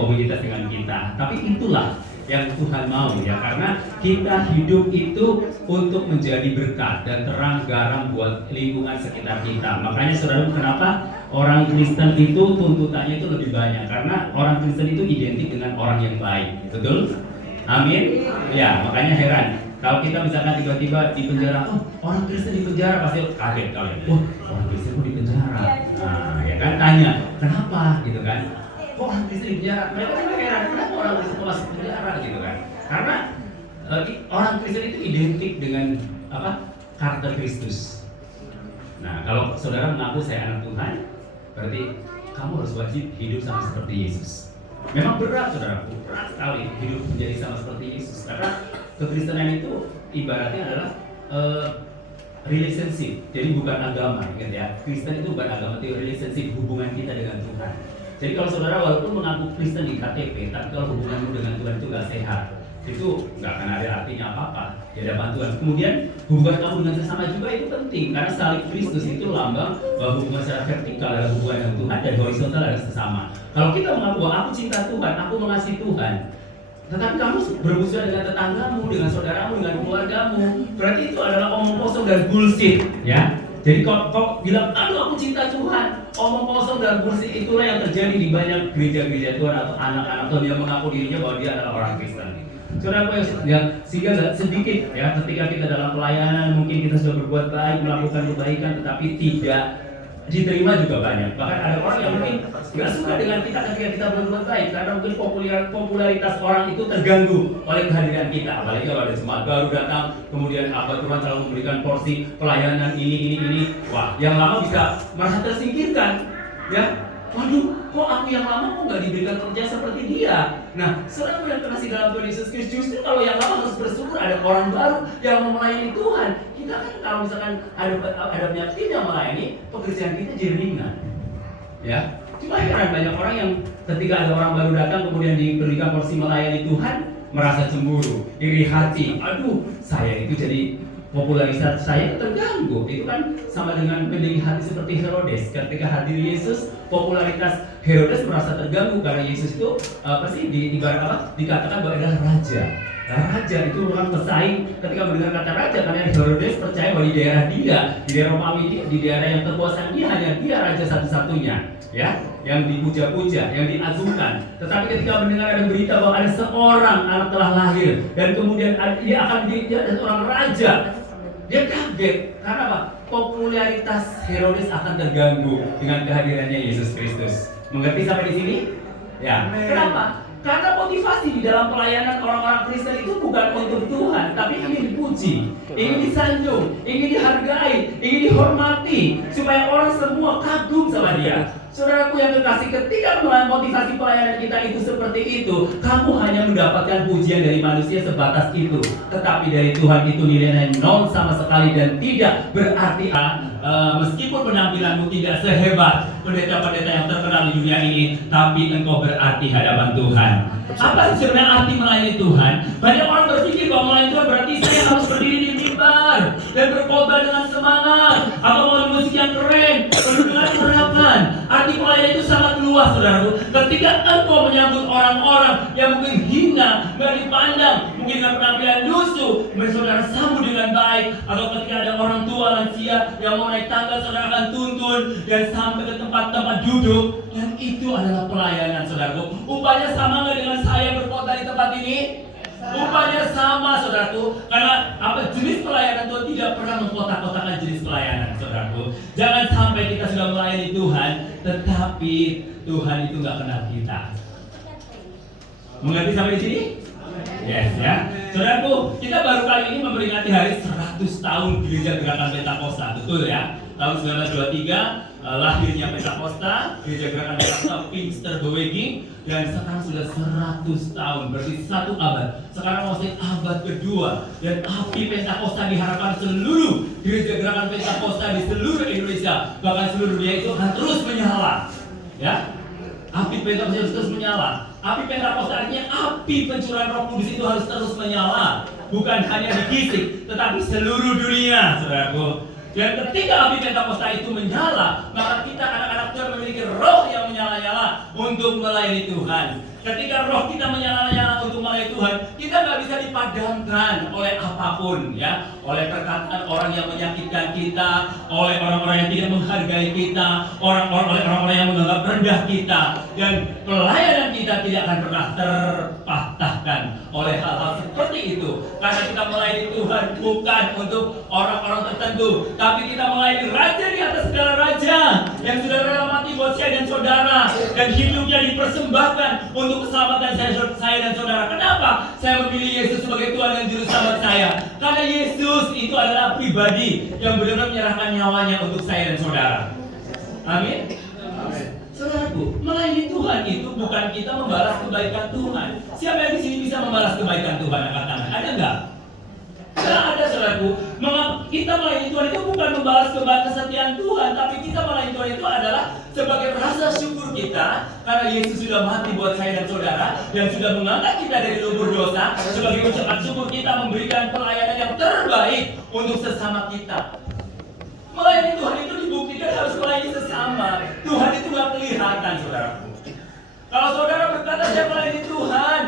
komunitas dengan kita. Tapi itulah yang Tuhan mau ya, karena kita hidup itu untuk menjadi berkat dan terang garam buat lingkungan sekitar kita. Makanya saudara, kenapa orang Kristen itu tuntutannya itu lebih banyak? Karena orang Kristen itu identik dengan orang yang baik, betul? Amin. Ya, makanya heran kalau kita misalkan tiba-tiba di penjara, oh orang Kristen di penjara, pasti kaget kalian. Wah, orang Kristen kok di penjara? Nah, ya kan tanya, kenapa gitu kan? Kok orang Kristen di penjara? Mereka kan heran, kenapa orang Kristen kok masuk penjara gitu kan? Karena orang Kristen itu identik dengan apa? Karakter Kristus. Nah, kalau saudara mengaku saya anak Tuhan, berarti kamu harus wajib hidup sama seperti Yesus. Memang berat saudaraku, berat sekali hidup menjadi sama seperti Yesus. Karena kekristenan itu ibaratnya adalah relationship, jadi bukan agama, ingat ya. Kristen itu bukan agama, itu relationship, hubungan kita dengan Tuhan. Jadi kalau saudara walaupun mengaku Kristen di KTP, tapi kalau hubunganmu dengan Tuhan itu gak sehat, itu nggak akan ada artinya apa-apa di hadapan Tuhan. Kemudian hubungan kamu dengan sesama juga itu penting, karena salib Kristus itu lambang bahwa hubungan secara vertikal adalah hubungan dengan Tuhan dan horizontal adalah sesama. Kalau kita mengaku bahwa aku cinta Tuhan, aku mengasihi Tuhan, tetapi kamu bermusuhan dengan tetanggamu, dengan saudaramu, dengan keluargamu, berarti itu adalah omong kosong dan bullshit, ya. Jadi kau bilang, aduh aku cinta Tuhan, omong kosong dan bullshit, itulah yang terjadi di banyak gereja-gereja Tuhan atau anak-anak Tuhan yang mengaku dirinya bahwa dia adalah orang Kristen. Saudara, yang sehingga sedikit ya ketika kita dalam pelayanan mungkin kita sudah berbuat baik, melakukan kebaikan, tetapi tidak diterima juga banyak. Bahkan ada orang yang mungkin nggak suka dengan kita ketika kita berbuat baik karena mungkin popularitas orang itu terganggu oleh kehadiran kita. Apalagi kalau ada jemaat baru datang, kemudian Tuhan selalu memberikan porsi pelayanan ini. Wah, yang lama bisa merasa tersingkirkan, ya. Waduh, kok aku yang lama kok nggak diberikan kerja seperti dia? Nah, saudara yang terkasih dalam Tuhan Yesus Kristus, justru kalau yang lama harus bersyukur ada orang baru yang mau melayani Tuhan. Kita kan kalau misalkan ada banyak tim yang melayani, pekerjaan kita jadi ringan. Ya, cuma heran banyak orang yang ketika ada orang baru datang kemudian diberikan porsi melayani Tuhan, merasa cemburu, iri hati. Aduh, saya itu jadi popularitas saya terganggu. Itu kan sama dengan pendingin hati seperti Herodes. Ketika hadir Yesus, popularitas Herodes merasa terganggu karena Yesus itu dikatakan bahwa adalah raja. Raja itu orang pesaing ketika mendengar kata raja, karena Herodes percaya bahwa di daerah dia, di daerah Romawi, di daerah yang kekuasaan dia, hanya dia raja satu-satunya, ya, yang dipuja-puja, yang diagungkan. Tetapi ketika mendengar ada berita bahwa ada seorang anak telah lahir dan kemudian dia adalah seorang raja, dia kaget. Karena apa? Popularitas Herodes akan terganggu dengan kehadirannya Yesus Kristus. Mengerti sampai di sini? Ya. Kenapa? Karena motivasi di dalam pelayanan orang-orang Kristen itu bukan untuk Tuhan, tapi ingin dipuji, ingin disanjung, ingin dihargai, ingin dihormati, supaya orang semua kagum sama dia. Saudaraku yang terkasih, ketika motivasi pelayanan kita itu seperti itu, kamu hanya mendapatkan pujian dari manusia sebatas itu. Tetapi dari Tuhan itu nilainya nol sama sekali dan tidak berarti. Meskipun penampilanmu tidak sehebat pendeta-pendeta yang terkenal di dunia ini, tapi engkau berarti hadapan Tuhan. Apa sih sebenarnya arti melayani Tuhan? Banyak orang berpikir bahwa melayani Tuhan berarti saya harus berdiri di mimbar dan berkhotbah dengan semangat, atau mau musik yang keren, dengan harapan. Arti melayani itu sangat luas, saudaraku. Ketika engkau menyambut orang-orang yang mungkin hina, nggak dipandang, mungkin dengan penampilan lusuh, saudara sambut dengan baik. Atau ketika ada orang tua lansia yang mau naik tangga, saudara akan tuntun dan sampai ke tempat-tempat duduk. Dan itu adalah pelayanan, saudaraku. Upahnya sama nggak dengan saya berkhotbah di tempat ini? Upahnya sama, saudaraku. Karena jenis pelayanan Tuhan tidak pernah mengkotak-kotakan jenis pelayanan, saudaraku. Jangan sampai kita sudah melayani Tuhan, tetapi Tuhan itu nggak kenal kita. Mengerti sampai di sini? Yes, ya. Saudaraku, kita baru kali ini memperingati hari 100 tahun Gereja Gerakan Pentakosta, betul ya? Tahun 1923 lahirnya Pentakosta, Gereja Gerakan Pentakosta Pinksterbeweging, dan sekarang sudah 100 tahun, berarti 1 abad. Sekarang masih abad kedua, dan api Pentakosta diharapkan seluruh Gereja Gerakan Pentakosta di seluruh Indonesia, bahkan seluruh dunia itu akan terus menyala, ya. Api Pentakosta harus terus menyala. Api Pentakosta artinya api pencurahan Roh Kudus itu harus terus menyala, bukan hanya di Kisik, tetapi seluruh dunia, saudaraku. Dan ketika api Pentakosta itu menyala, maka kita anak-anak Tuhan memiliki roh yang menyala-nyala untuk melayani Tuhan. Ketika roh kita menyala-nyala untuk melayani Tuhan, kita nggak bisa dipadamkan oleh apapun, ya, oleh perkataan orang yang menyakitkan kita, oleh orang-orang yang tidak menghargai kita, oleh orang-orang yang menganggap rendah kita, dan pelayanan kita tidak akan pernah terpatahkan oleh hal-hal seperti itu. Karena kita melayani Tuhan bukan untuk orang-orang tertentu, tapi kita melayani Raja di atas segala raja yang sudah rela mati buat saya dan saudara, dan hidupnya dipersembahkan untuk keselamatan saya dan saudara. Kenapa saya memilih Yesus sebagai Tuhan dan Juru Selamat saya? Karena Yesus itu adalah pribadi yang benar-benar menyerahkan nyawanya untuk saya dan saudara. Amin. Saudaraku, melayani Tuhan itu bukan kita membalas kebaikan Tuhan. Siapa yang di sini bisa membalas kebaikan Tuhan? Angkat tangan. Ada nggak? Tidak ada, saudaraku. Kita melayani Tuhan itu bukan membalas kesetiaan Tuhan, tapi kita melayani Tuhan itu adalah sebagai rasa syukur kita karena Yesus sudah mati buat saya dan saudara dan sudah mengangkat kita dari lubur dosa. Sebagai ucapan syukur kita memberikan pelayanan yang terbaik untuk sesama kita. Melayani Tuhan itu dibuktikan harus melayani sesama. Tuhan itu nggak kelihatan, saudaraku. Kalau saudara berkata saya melayani Tuhan,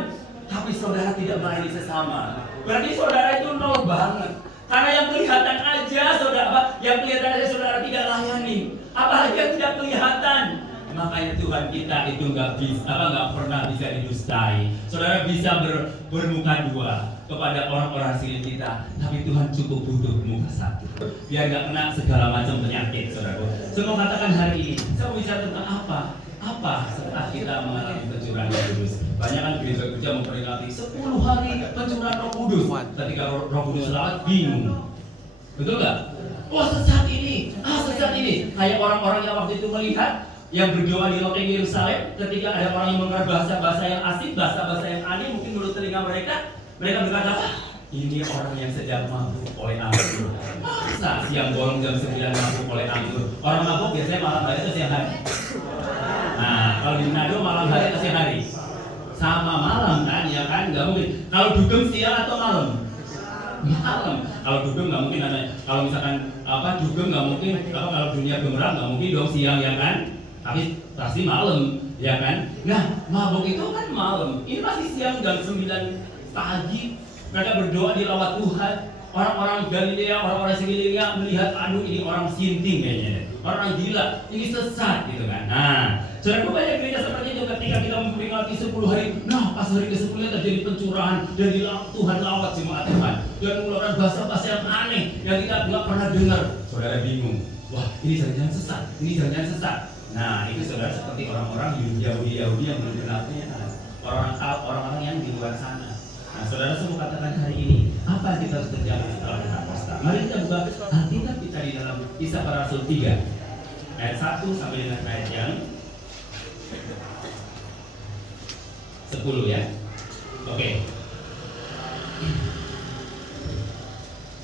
tapi saudara tidak melayani sesama, berarti saudara itu nol banget. Karena yang kelihatan aja saudara, yang kelihatan aja saudara tidak layani. Apalagi yang tidak kelihatan. Makanya Tuhan kita itu nggak pernah bisa didustai. Saudara bisa bermuka dua kepada orang-orang sekeliling kita, tapi Tuhan cukup butuh muka satu, biar nggak kena segala macam penyakit, saudaraku. Semua katakan hari ini, saya mau bicara tentang apa setelah kita mengalami pencurahan Roh Kudus. Banyak kan gereja-gereja memperingati 10 hari pencurahan Roh Kudus. Ketika Roh Kudus lewat bingung, betul nggak? Wah sesat ini. Kayak orang-orang yang waktu itu melihat yang berdoa di loteng Yerusalem, ketika ada orang yang mendengar bahasa-bahasa yang asing, bahasa-bahasa yang aneh mungkin menurut telinga mereka berkata apa? Ini orang yang sedang mabuk oleh anggur. Masa siang bolong jam 9 mabuk oleh anggur? Orang mabuk biasanya malam hari atau siang hari? Nah, kalau di Manado malam hari atau siang hari? Sama malam kan, ya kan? Nggak mungkin. Kalau dugem siang atau malam? Malam. Kalau dugem nggak mungkin namanya. Kalau misalkan dugem nggak mungkin. Kalau dunia gemerang nggak mungkin dong siang, ya kan? Tapi pasti malam, ya kan? Nah, mabuk itu kan malam. Ini masih siang jam 9 pagi. Mereka berdoa di lawat Tuhan. Orang-orang Galilea, orang-orang sekelilingnya melihat, aduh ini orang sinting kayaknya, orang gila, ini sesat gitu kan. Nah, saudara, banyak gereja seperti itu ketika kita memperingati 10 hari. Nah, pas hari ke-10 terjadi pencurahan dan Tuhan lawat jemaat Tuhan dan mengeluarkan bahasa-bahasa yang aneh yang kita nggak pernah dengar. Saudara bingung, wah ini jangan-jangan sesat. Nah, itu saudara seperti orang-orang Yahudi yang belum kenal Tuhan, orang-orang yang di luar sana. Nah, saudara semua katakan hari ini, apa yang kita harus kerjakan setelah Pentakosta? Mari kita buka Alkitab kita di dalam Kisah Para Rasul 3 ayat 1 sampai dengan ayat yang 10 ya. Oke.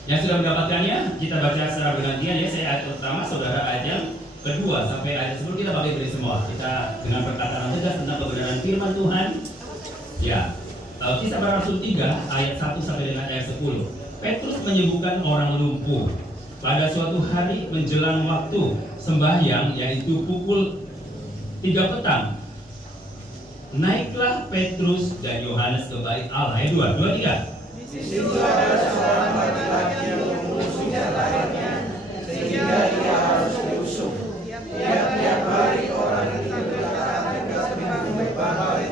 Yang sudah mendapatkannya, kita baca secara bergantian ya. Saya ayat pertama, saudara ayat yang kedua sampai ayat 10 kita pakai dari semua. Kita dengan perkataan tegas tentang kebenaran firman Tuhan. Ya. Kisah Para Rasul 3 ayat 1 sampai dengan ayat 10. Petrus menyembuhkan orang lumpuh. Pada suatu hari menjelang waktu sembahyang, yaitu pukul 3 petang, naiklah Petrus dan Yohanes ke bait Allah. Ayat 2, 3. Di situ ada seorang laki-laki yang lumpuh sejak lahirnya, sehingga dia harus diusung. Tiap-tiap hari orang itu datang ke pintu bait Allah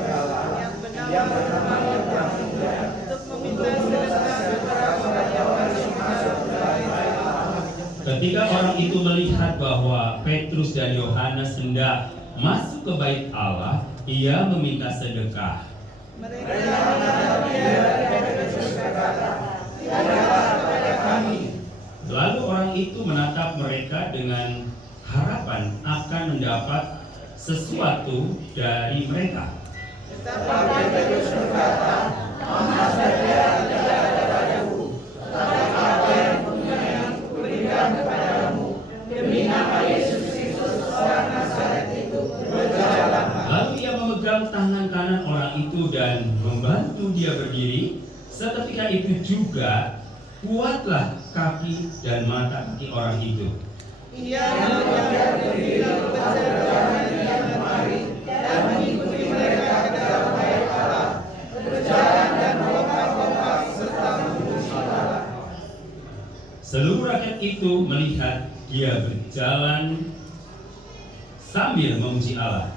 yang bernama Yang Mulia untuk meminta sedekah kepada orang yang masuk ke bait Allah. Ketika orang itu melihat bahwa Petrus dan Yohanes hendak masuk ke bait Allah, ia meminta sedekah. Mereka menatap dia dan Petrus berkata, "Tidaklah kepada kami." Lalu orang itu menatap mereka dengan harapan akan mendapat sesuatu dari mereka. Tetapi Petrus berkata, "Emas dan perak tidak ada padaku, tetapi apa yang punya yang kuberikan kepadamu. Demi nama Yesus Kristus orang Nazaret itu, berjalanlah." Lalu ia memegang tangan kanan orang itu dan membantu dia berdiri. Seketika itu juga kuatlah kaki dan mata kaki orang itu. Ia membiarkan berdiri berjalan dia kemari dan mengikuti mereka ke dalam bait itu melihat dia berjalan sambil memuji Allah.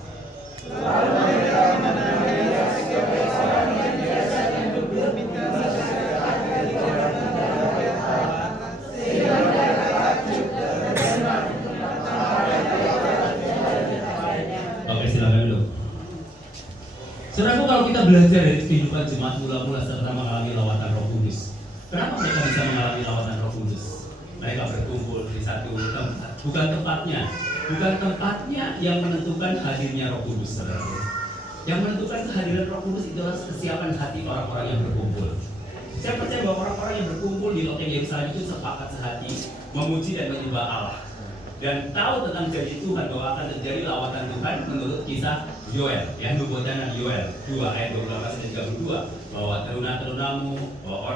Lalu mereka menamai dia sebagai orang yang biasa duduk berminta sejahtera di jalanan dan Allah, sehingga mereka takjub dan terkenal tentang apa yang dilakukan lainnya. Oke, silakan dulu. Saudaraku, kalau kita belajar dari kehidupan jemaat mula-mula serta mengalami lawatan Roh Kudus, kenapa mereka bisa mengalami lawatan Roh Kudus? Mereka berkumpul di satu tempat, bukan tempatnya yang menentukan hadirnya Roh Kudus, saudaraku. Yang menentukan kehadiran Roh Kudus itu adalah kesiapan hati orang-orang yang berkumpul. Saya percaya bahwa orang-orang yang berkumpul di Loteng Yerusalem itu sepakat sehati memuji dan menyembah Allah, dan tahu tentang janji Tuhan bahwa akan terjadi lawatan Tuhan menurut kisah Yoel, ya, nubuatan Yoel 2 ayat 12 dan 32, bahwa teruna-terunamu, bahwa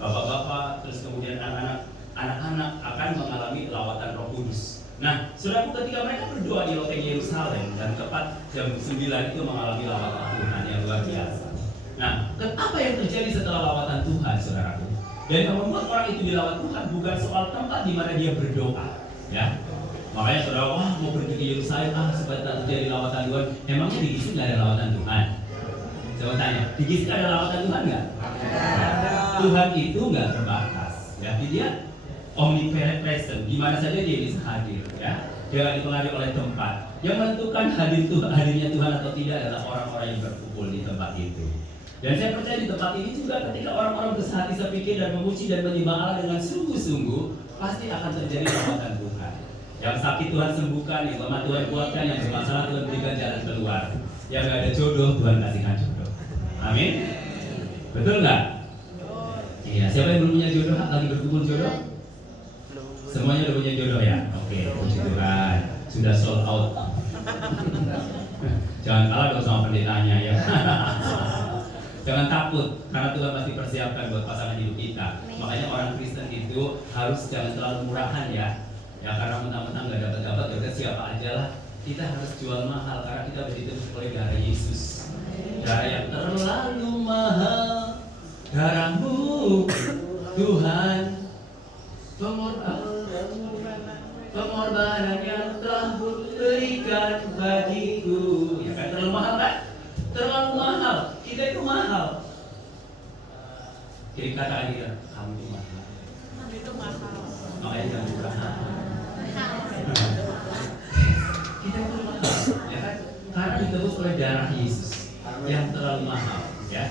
bapak-bapak, terus kemudian anak-anak akan mengalami lawatan Roh Kudus. Nah, saudaraku, ketika mereka berdoa di Loteng Yerusalem dan tepat jam 9 itu mengalami lawatan Tuhan yang luar biasa. Nah, apa yang terjadi setelah lawatan Tuhan, saudaraku? Dan yang membuat orang itu dilawat Tuhan bukan soal tempat di mana dia berdoa, ya. Makanya saudara, wah, mau pergi ke Yerusalem supaya tak terjadi lawatan Tuhan. Emangnya di Gisik nggak ada lawatan Tuhan? Coba tanya, di Gisik ada lawatan Tuhan nggak? Tuhan itu nggak terbatas, ya. Dia omnipresent, di mana saja dia bisa hadir, ya. Dia nggak dipengaruhi oleh tempat. Yang menentukan hadirnya Tuhan atau tidak adalah orang-orang yang berkumpul di tempat itu. Dan saya percaya di tempat ini juga ketika orang-orang bersehati sepikir dan memuji dan menyembah Allah dengan sungguh-sungguh, pasti akan terjadi lawatan Tuhan. Yang sakit Tuhan sembuhkan, yang lemah Tuhan kuatkan, yang bermasalah Tuhan berikan jalan keluar, yang nggak ada jodoh Tuhan kasihkan jodoh. Amin. Betul nggak? Iya. Siapa yang belum punya jodoh lagi berkumpul jodoh? Semuanya udah punya jodoh ya? Oke, puji Tuhan. Sudah sold out. Jangan kalah dong sama pendetanya ya. Jangan takut, karena Tuhan pasti persiapkan buat pasangan hidup kita. Makanya orang Kristen itu harus jangan terlalu murahan ya. Ya, karena mentang-mentang nggak dapat-dapat, ya udah siapa aja lah. Kita harus jual mahal karena kita berhidup oleh darah Yesus. Darah yang terlalu mahal, darahmu Tuhan, pengorbanan yang telah berikan bagiku. Ya kan, terlalu mahal kan? Terlalu mahal. Kita itu mahal. Jadi kata dia, kamu itu mahal. Kamu itu mahal. Makanya jangan murahan. Kita itu mahal, ya kan? Karena ditebus oleh darah Yesus yang terlalu mahal, ya.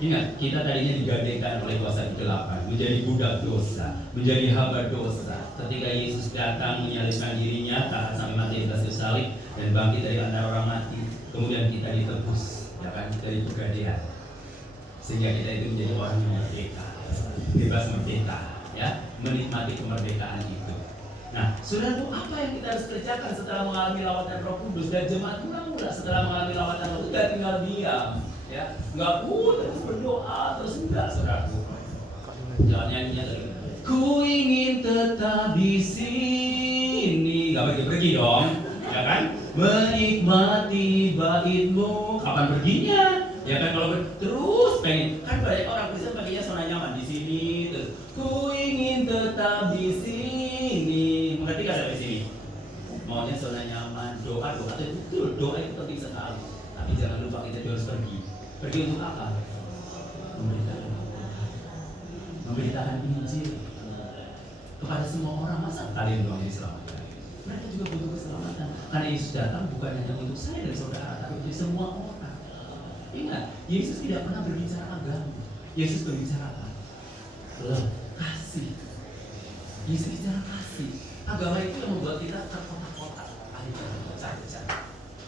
Ingat, kita tadinya digandengkan oleh kuasa kegelapan, menjadi budak dosa, menjadi hamba dosa. Ketika Yesus datang menyalibkan dirinya, taat sampai mati di atas salib dan bangkit dari antara orang mati, kemudian kita ditebus, ya kan, dari pegadaian, sehingga kita itu menjadi orang yang merdeka, bebas merdeka, ya, menikmati kemerdekaan itu. Nah, saudara, apa yang kita harus kerjakan setelah mengalami lawatan Roh Kudus? Dan jemaat mula-mula setelah mengalami lawatan Roh Kudus, tidak tinggal diam, ya, nggak terus berdoa terus, enggak, saudaraku. Jangan nyanyinya tadi. Ku ingin tetap di sini, nggak pergi-pergi dong, ya kan? Menikmati baitmu. Kapan perginya? Ya kan, kalau terus pengen, kan banyak orang Kristen paginya zona nyaman di sini terus. Ku ingin tetap di sini. Mengerti nggak sampai sini? Maunya zona nyaman, doa itu betul, doa itu penting sekali. Tapi jangan lupa kita harus pergi. Pergi untuk apa? Memberitakan Injil kepada semua orang. Masa kalian doang diselamatkan? Mereka juga butuh keselamatan. Karena Yesus datang bukan hanya untuk saya dan saudara, tapi untuk semua orang. Ingat, Yesus tidak pernah berbicara agama. Yesus berbicara apa? Kasih. Yesus bicara kasih. Agama itu yang membuat kita terkotak-kotak, besar-besar.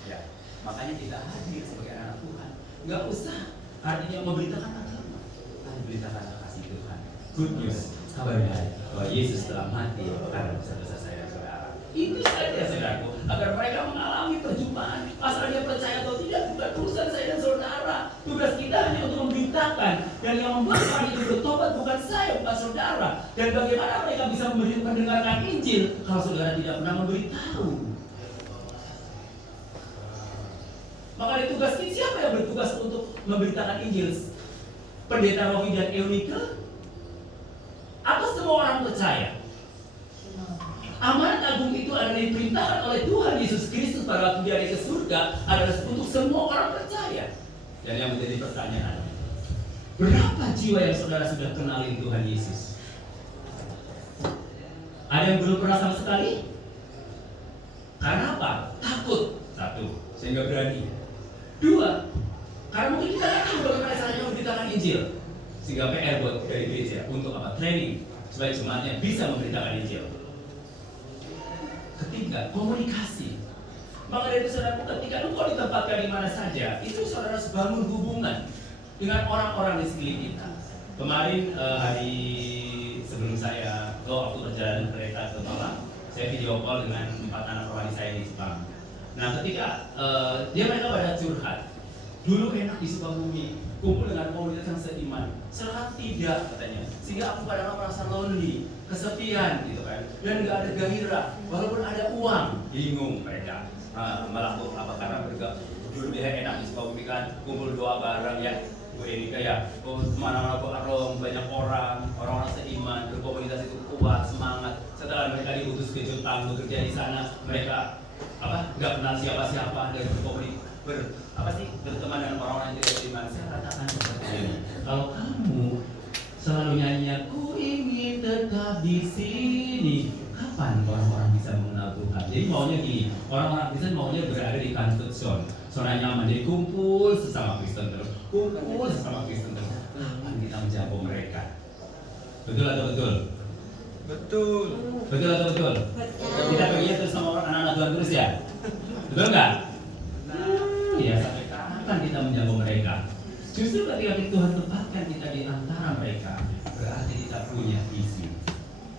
Ya, makanya kita hadir sebagai anak Tuhan. Nggak usah artinya memberitakan agama, tapi memberitakan kasih Tuhan. Good news, kabar baik bahwa Yesus telah mati karena dosa-dosa saya dan saudara. Itu saja, saudaraku, agar mereka mengalami perjumpaan. Asal dia percaya atau tidak, bukan urusan saya dan saudara. Tugas kita hanya untuk memberitakan, dan yang membuat orang itu bertobat bukan saya, bukan saudara. Dan bagaimana mereka bisa mendengarkan Injil kalau saudara tidak pernah memberitahu? Maka tugas kita, siapa yang bertugas untuk memberitakan Injil? Pendeta Rofi dan Eunike? Atau semua orang percaya? Amanat agung itu adalah diperintahkan oleh Tuhan Yesus Kristus pada waktu dia naik ke surga adalah untuk semua orang percaya. Dan yang menjadi pertanyaan, berapa jiwa yang saudara sudah kenalin Tuhan Yesus? Ada yang belum pernah sama sekali? Karena apa? Takut. Satu, sehingga berani. Dua, karena mungkin kita tidak tahu bagaimana caranya memberitakan Injil. Sehingga PR buat dari gereja untuk apa? Training supaya jemaatnya bisa memberitakan Injil. Ketiga, komunikasi. Maka dari itu saudara, ketika engkau ditempatkan di mana saja, itu saudara harus bangun hubungan dengan orang-orang di sekeliling kita. Kemarin hari sebelum saya waktu perjalanan kereta ke Malang, saya video call dengan 4 anak rohani saya di Jepang. Nah, ketika mereka pada curhat, dulu enak di Sukabumi, kumpul dengan komunitas yang seiman. Sekarang tidak, katanya. Sehingga aku kadang-kadang merasa lonely, kesepian gitu kan. Dan nggak ada gairah, walaupun ada uang. Bingung mereka melakukan apa, karena mereka dulu dia enak di Sukabumi kan, kumpul doa bareng ya. Bu Erika ya, kemana-mana bareng, banyak orang-orang seiman, berkomunitas itu kuat, semangat. Setelah mereka diutus ke Jepang bekerja di sana, mereka nggak kenal siapa-siapa dan berteman dengan orang-orang yang tidak beriman. Saya katakan seperti ini, kalau kamu selalu nyanyinya ku ingin tetap di sini, kapan orang-orang bisa mengenal Tuhan? Jadi maunya gini, orang-orang Kristen maunya berada di comfort zone, zona nyaman. Jadi kumpul sesama Kristen terus, kumpul sesama Kristen terus. Kapan kita menjangkau mereka? Betul atau betul? Betul. Betul atau betul? Kita pergi terus sama orang anak-anak Tuhan terus ya? Betul nggak? Iya, sampai kapan kita menjangkau mereka? Justru ketika Tuhan tempatkan kita di antara mereka, berarti kita punya visi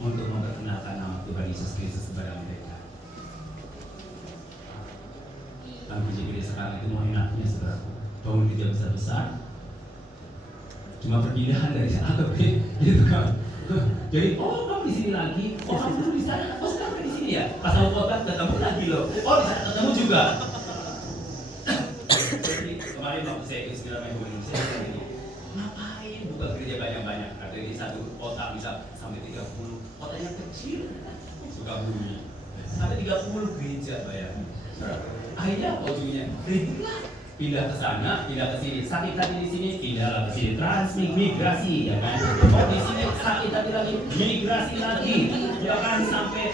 untuk memperkenalkan nama Tuhan Yesus Kristus kepada mereka. Kan gereja sekarang itu mau enaknya saudara, bangun gereja besar-besar, cuma perpindahan dari A ke B, gitu kan? Jadi, kamu di sini lagi, kamu dulu di sana, sekarang di sini ya. Pas aku khotbah ketemu lagi loh, di sana ketemu juga. Jadi kemarin waktu saya ikut segala macam Indonesia, saya bilang gini, ngapain buka gereja banyak-banyak? Artinya di satu kota bisa sampai 30, kotanya kecil, Sukabumi, sampai 30 gereja bayar. Akhirnya apa ujungnya? Ribut lah. Pindah ke sana, pindah ke sini. Sakit hati di sini, pindah ke sini. Transmigrasi, ya kan? Di sini sakit hati lagi, migrasi lagi, ya kan? Sampai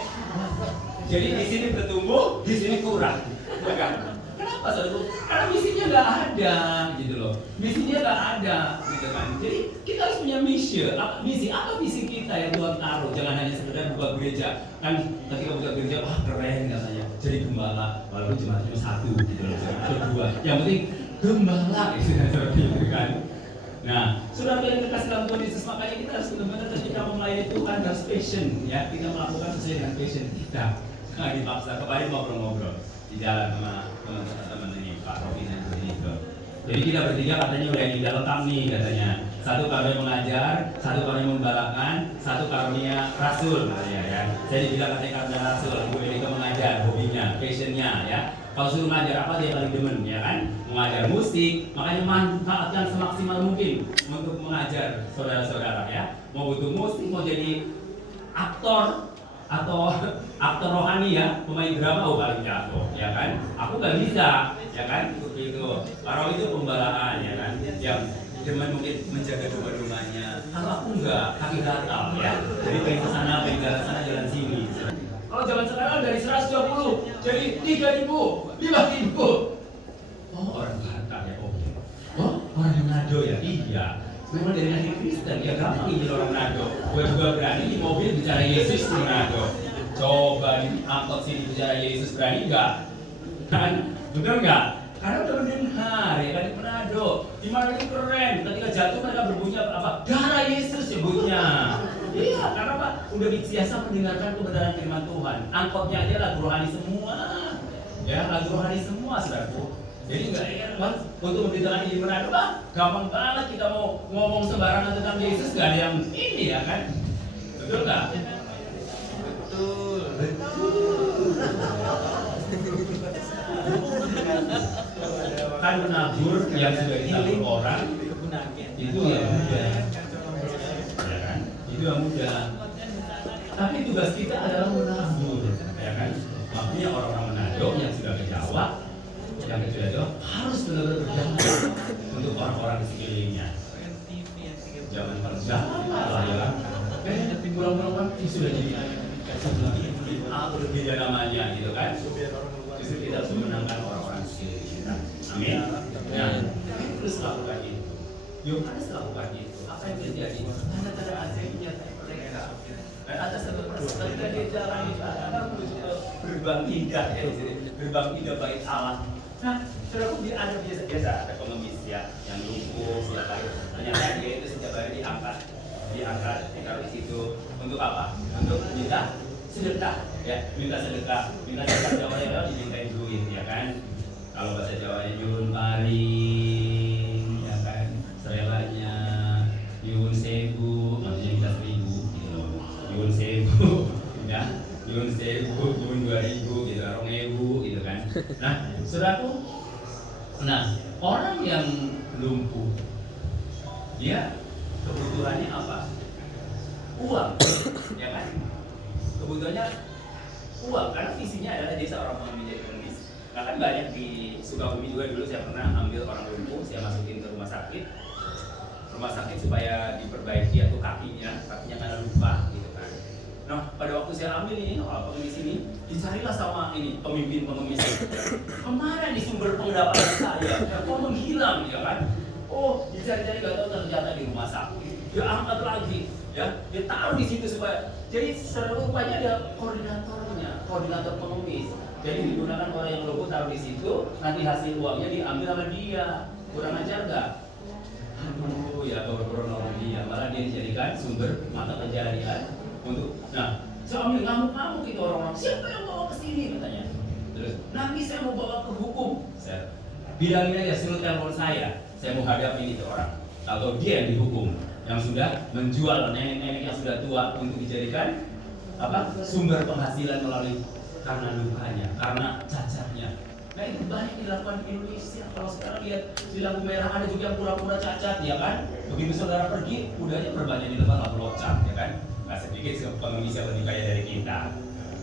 jadi di sini bertumbuh, di sini kurang, ya kan? Kenapa saudara? Karena misinya nggak ada, gitu loh. Misinya nggak ada, gitu kan? Jadi kita harus punya misi. Apa visi kita yang Tuhan taruh? Jangan hanya sekedar buka gereja. Kan ketika buka gereja, keren katanya. Jadi gembala, walaupun cuma satu, gitu loh. Kedua, yang penting gembala, gitu seperti itu kan. Nah, saudara yang dikasih dalam Tuhan Yesus, makanya kita harus benar-benar ketika melayani Tuhan harus passion, ya. Kita melakukan sesuai dengan passion kita. Nggak dipaksa. Kemarin ngobrol-ngobrol di jalan sama teman-teman ini, Pak Robi dan Benito. Jadi kita bertiga katanya udah tidak lengkap nih katanya. Satu karunia mengajar, satu karunia membalakan, satu karunia rasul katanya ya. Saya dibilang katanya karunia rasul, Ibu Benito mengajar, hobinya, passionnya ya. Kalau suruh mengajar apa dia paling demen ya kan? Mengajar musik, makanya manfaatkan semaksimal mungkin untuk mengajar saudara-saudara ya. Mau butuh musik, mau jadi aktor atau aktor rohani ya, pemain drama paling jago ya kan? Aku nggak bisa ya kan? Itu kalau itu pembalaan ya kan? Yang demen mungkin menjaga domba-dombanya. Kalau aku nggak, kaki gatal ya. Jadi pengen kesana, pengen ke sana, jalan sini. Kalau zaman sekarang dari 120 jadi 3.000, 5.000. Orang Batak ya, oke. Orang Manado ya, iya. Memang dari hati Kristen, ya gampang ini orang Manado. Gue juga berani di mobil bicara Yesus di Manado. Coba di angkot sini bicara Yesus, berani nggak? Kan, bener nggak? Karena udah mendengar ya kan di Manado. Di mana itu keren. Ketika jatuh mereka berbunyi apa? Darah Yesus sebutnya. Iya, karena apa? Udah biasa mendengarkan kebenaran firman Tuhan. Angkotnya aja lagu rohani semua. Ya, lagu rohani semua, saudaraku. Jadi nggak heran untuk memberitakan di Manado, gampang banget kita mau ngomong sembarangan tentang Yesus, nggak ada yang ini ya kan? Betul nggak? Betul. Kan menabur yang sudah ditabur orang itu yang mudah, ya kan? Itu yang mudah. Tapi tugas kita adalah menabur. Makanya orang-orang Manado yang sudah ke Jawa, yang ke Jawa harus benar-benar berdamai untuk orang-orang di sekelilingnya. Jangan kerja lah ya. Pulang-pulang sudah jadi berbeda namanya gitu kan. Justru kita harus memenangkan orang-orang sekeliling kita. Amin. Nah, terus lakukan itu. Yohanes lakukan itu. Apa yang terjadi? Tanda-tanda asing menyertai mereka. Dan atas satu persatu ketika dia jalan di sana menuju ke gerbang indah ya, gerbang indah bait Allah. Nah, saudaraku dia ada biasa ada pengemis ya, yang lumpuh sejak lahir. Ternyata dia itu sejak lahir diangkat, ditaruh di situ untuk apa? Untuk minta sedekah, ya, minta sedekah Jawa ya, dimintain duit, ya kan? Kalau bahasa Jawanya nyuwun paring, ya kan? Serelanya nyuwun sewu, maksudnya minta 1.000, gitu loh. Nyuwun sewu, ya, nyuwun 2.000, gitu, 2.000, gitu kan? Nah, saudaraku, orang yang lumpuh, dia kebutuhannya apa? Uang, ya kan? Kebutuhannya uang, karena visinya adalah dia seorang menjadi pengemis. Nah kan banyak di Sukabumi juga dulu saya pernah ambil orang lumpuh, saya masukin ke rumah sakit supaya diperbaiki atau kakinya karena lupa gitu kan. Nah pada waktu saya ambil ini orang pengemis ini, dicarilah sama ini pemimpin pengemis. Kemana di sumber pendapatan saya? Kok menghilang ya kan? Oh dicari-cari gak tahu ternyata di rumah sakit. Dia angkat lagi, ya, dia taruh di situ supaya jadi rupanya ada koordinator pengemis. Jadi digunakan orang yang lumpuh taruh di situ, nanti hasil uangnya diambil sama dia. Kurang ajar nggak? Aduh, ya baru nolong dia, malah dia dijadikan sumber mata pencaharian untuk. Nah, saya ambil ngamuk-ngamuk itu orang-orang. Siapa yang bawa ke sini katanya? Terus nanti saya mau bawa ke hukum. Saya bilangin aja suruh telepon saya mau hadapi itu orang. Atau dia yang dihukum, yang sudah menjual nenek-nenek yang sudah tua untuk dijadikan apa sumber penghasilan melalui karena lukanya, karena cacatnya. Nah itu banyak dilakukan di Indonesia. Kalau sekarang lihat di lampu merah ada juga yang pura-pura cacat, ya kan? Begitu saudara pergi, udahnya berbanyak di depan lampu loncat, ya kan? Nah sedikit pengemis yang lebih kaya dari kita,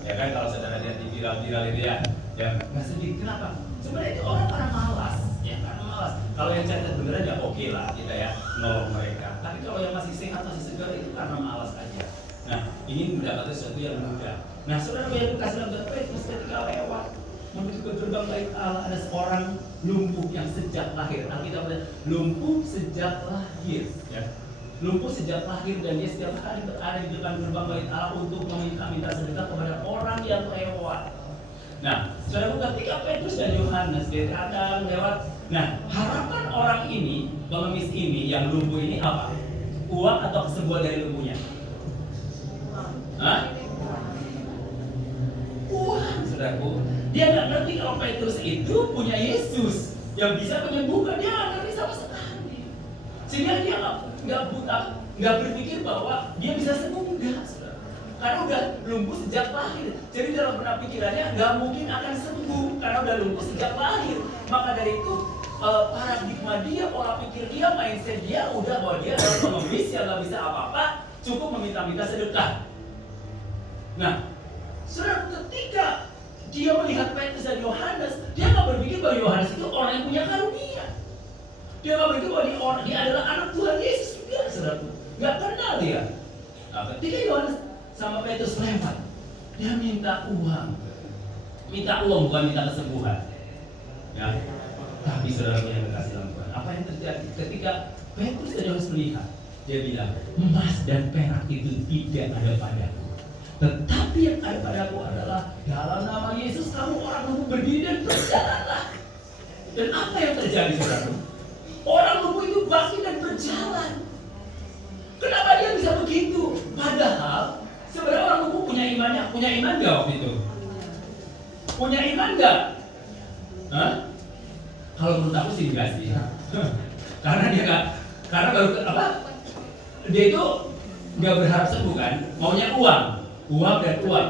ya kan? Kalau saudara lihat di viral-viral itu ya nggak sedikit. Kenapa? Sebenarnya itu orang malas, ya karena malas. Kalau yang cacat beneran ya oke lah kita ya nolong mereka. Tapi kalau yang masih sehat masih segar itu karena malas aja. Nah ini mendapatkan sesuatu yang mudah. Nah saudara yang kasih dalam Petrus ketika lewat menuju ke gerbang bait Allah ada seorang lumpuh yang sejak lahir. Alkitab berkata lumpuh sejak lahir, ya. Lumpuh sejak lahir dan dia setiap hari berada di depan gerbang bait Allah untuk meminta sedekah kepada orang yang lewat. Nah, saudara ketika Petrus dan Yohanes datang lewat, nah harapan orang ini, pengemis ini yang lumpuh ini apa? Uang atau kesembuhan dari lumpuhnya? Hah? Uang, saudaraku. Dia nggak ngerti kalau Petrus itu punya Yesus yang bisa menyembuhkan. Dia nggak ngerti sama sekali. Sehingga dia nggak buta, nggak berpikir bahwa dia bisa sembuh, enggak, saudara. Karena udah lumpuh sejak lahir. Jadi dalam benak pikirannya nggak mungkin akan sembuh karena udah lumpuh sejak lahir. Maka dari itu paradigma dia, pola pikir dia, mindset dia udah bahwa dia adalah pengemis yang nggak bisa apa-apa, cukup meminta-minta sedekah. Nah, saudara ketika dia melihat Petrus dan Yohanes, dia nggak berpikir bahwa Yohanes itu orang yang punya karunia. Dia nggak berpikir bahwa dia adalah anak Tuhan Yesus juga, saudara. Nggak kenal dia. Nah, ketika Yohanes sama Petrus lewat, dia minta uang bukan minta kesembuhan. Ya, tapi saudara yang dikasih dalam Tuhan, apa yang terjadi ketika Petrus dan Yohanes melihat? Dia bilang, emas dan perak itu tidak ada padaku. Tetapi yang ada padaku adalah dalam nama Yesus kamu orang lumpuh berdiri dan berjalanlah. Dan apa yang terjadi saudara? Orang lumpuh itu bangkit dan berjalan. Kenapa dia bisa begitu? Padahal sebenarnya orang lumpuh punya iman nggak waktu itu? Punya iman nggak? Hah? Kalau menurut aku sih enggak sih. Karena dia nggak, karena baru apa? Dia itu nggak berharap sembuh kan? Maunya uang dan uang.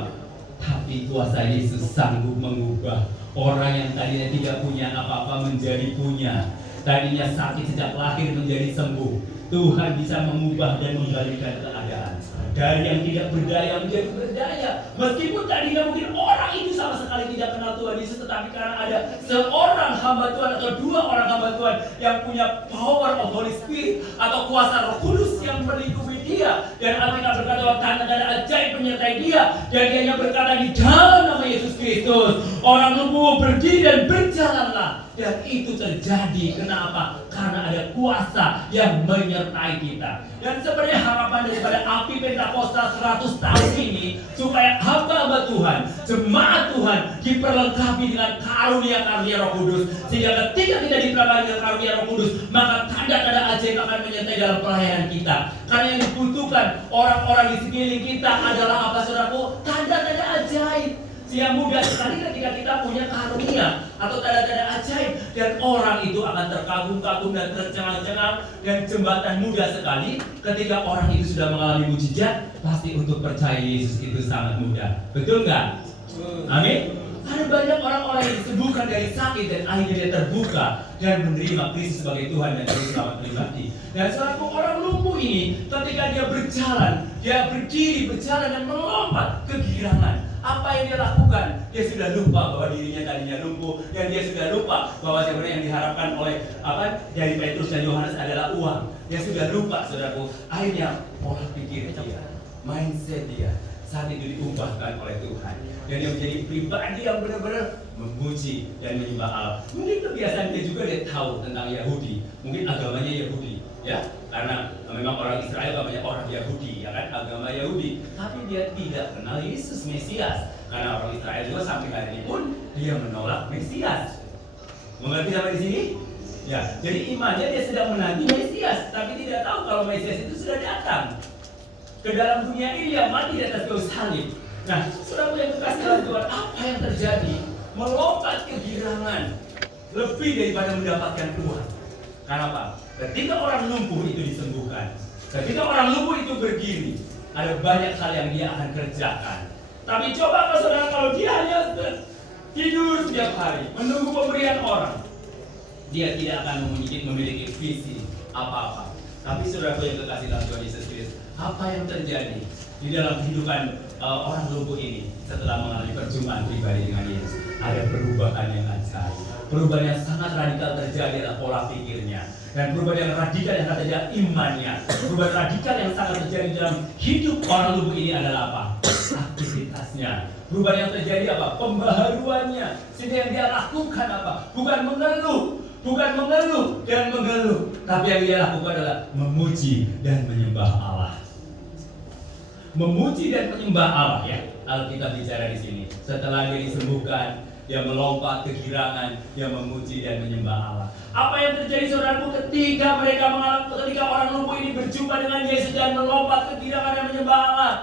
Tapi kuasa Yesus sanggup mengubah orang yang tadinya tidak punya apa-apa menjadi punya. Tadinya sakit sejak lahir menjadi sembuh. Tuhan bisa mengubah dan menggalikan keadaan dari yang tidak berdaya menjadi berdaya. Meskipun tadinya mungkin orang itu sama sekali tidak kenal Tuhan Yesus, tetapi karena ada seorang hamba Tuhan atau dua orang hamba Tuhan yang punya power of Holy Spirit atau kuasa Roh Kudus yang melingkupi dia, dan Alkitab berkata bahwa tanda-tanda ajaib menyertai dia, dan dia berkata di dalam nama Yesus Kristus orang lumpuh berdiri dan berjalanlah. Dan itu terjadi kenapa? Karena ada kuasa yang menyertai kita. Dan sebenarnya harapan daripada api Pentakosta 100 tahun ini supaya hamba-hamba Tuhan, jemaat Tuhan diperlengkapi dengan karunia-karunia Roh Kudus, sehingga ketika kita diperlengkapi dengan karunia Roh Kudus, maka tanda-tanda ajaib akan menyertai dalam pelayanan kita. Karena yang dibutuhkan orang-orang di sekeliling kita adalah apa, saudaraku? Tanda-tanda ajaib. Sehingga mudah sekali ketika kita punya karunia atau tanda-tanda ajaib, dan orang itu akan terkagum-kagum dan tercengang-cengang, dan jembatan mudah sekali ketika orang itu sudah mengalami mujizat. Pasti untuk percaya Yesus itu sangat mudah. Betul nggak? Amin. Ada banyak orang-orang yang disembuhkan dari sakit dan akhirnya dia terbuka dan menerima Kristus sebagai Tuhan dan Juru Selamat pribadi. Dan saudaraku, orang lumpuh ini ketika dia berjalan, dia berdiri, berjalan dan melompat kegirangan. Apa yang dia lakukan? Dia sudah lupa bahwa dirinya tadinya lumpuh, dan dia sudah lupa bahwa sebenarnya yang diharapkan oleh dari Petrus dan Yohanes adalah uang. Dia sudah lupa, saudaraku. Akhirnya pola pikir dia, mindset dia saat itu diubahkan oleh Tuhan, dan dia menjadi pribadi yang benar-benar memuji dan menyembah Allah. Mungkin kebiasaan dia juga, dia tahu tentang Yahudi, mungkin agamanya Yahudi, ya, karena memang orang Israel agamanya orang Yahudi, ya kan, agama Yahudi. Tapi dia tidak kenal Yesus Mesias, karena orang Israel juga sampai hari ini pun dia menolak Mesias. Mengerti sampai di sini? Ya, jadi imannya dia sedang menanti Mesias, tapi tidak tahu kalau Mesias itu sudah datang ke dalam dunia ini, yang mati di atas kayu salib. Nah, saudaraku yang kekasih dalam Tuhan, apa yang terjadi? Melompat kegirangan lebih daripada mendapatkan uang. Kenapa? Ketika orang lumpuh itu disembuhkan, ketika orang lumpuh itu berdiri, ada banyak hal yang dia akan kerjakan. Tapi coba kalau saudara, kalau dia hanya tidur setiap hari, menunggu pemberian orang, dia tidak akan memiliki visi apa-apa. Tapi saudaraku yang kekasih dalam Tuhan Yesus Kristus, apa yang terjadi di dalam kehidupan orang lumpuh ini setelah mengalami perjumpaan pribadi dengan Yesus? Ada perubahan yang ajaib. Perubahan yang sangat radikal terjadi adalah pola pikirnya, dan perubahan yang radikal yang terjadi imannya. Perubahan radikal yang sangat terjadi dalam hidup orang lumpuh ini adalah apa? Aktivitasnya. Perubahan yang terjadi apa? Pembaharuannya. Sehingga yang dia lakukan apa? Bukan mengeluh dan mengeluh, tapi yang dia lakukan adalah memuji dan menyembah Allah. Memuji dan menyembah Allah, ya. Alkitab bicara di sini. Setelah dia disembuhkan, dia melompat kegirangan, dia memuji dan menyembah Allah. Apa yang terjadi, saudaraku, ketika orang lumpuh ini berjumpa dengan Yesus dan melompat kegirangan dan menyembah Allah?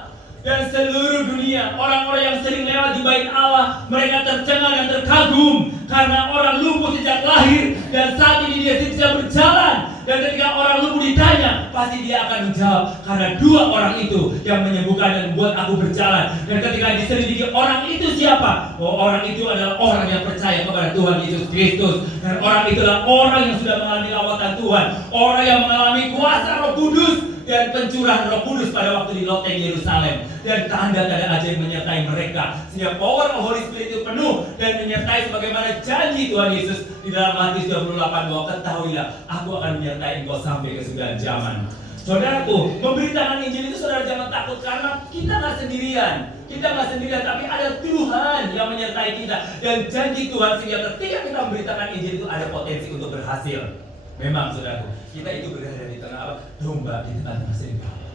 Dan seluruh dunia, orang-orang yang sering lewat di bait Allah, mereka tercengang dan terkagum karena orang lumpuh sejak lahir, dan saat ini dia bisa berjalan. Dan ketika orang lumpuh ditanya, pasti dia akan menjawab, karena dua orang itu yang menyembuhkan dan membuat aku berjalan. Dan ketika diselidiki orang itu siapa? Oh, orang itu adalah orang yang percaya kepada Tuhan Yesus Kristus. Dan orang itu adalah orang yang sudah mengalami lawatan Tuhan, orang yang mengalami kuasa Roh Kudus dan pencurahan Roh Kudus pada waktu di loteng Yerusalem, dan tanda-tanda ajaib menyertai mereka, sehingga power of Holy Spirit itu penuh dan menyertai sebagaimana janji Tuhan Yesus di dalam Matius 28 bahwa ketahuilah, aku akan menyertai engkau sampai kesudahan zaman. Saudaraku, memberitakan Injil itu saudara jangan takut, karena kita nggak sendirian. Kita nggak sendirian, tapi ada Tuhan yang menyertai kita, dan janji Tuhan sehingga ketika kita memberitakan Injil itu ada potensi untuk berhasil. Memang saudaraku, kita itu berada di tengah apa? Domba di tengah-tengah serigala.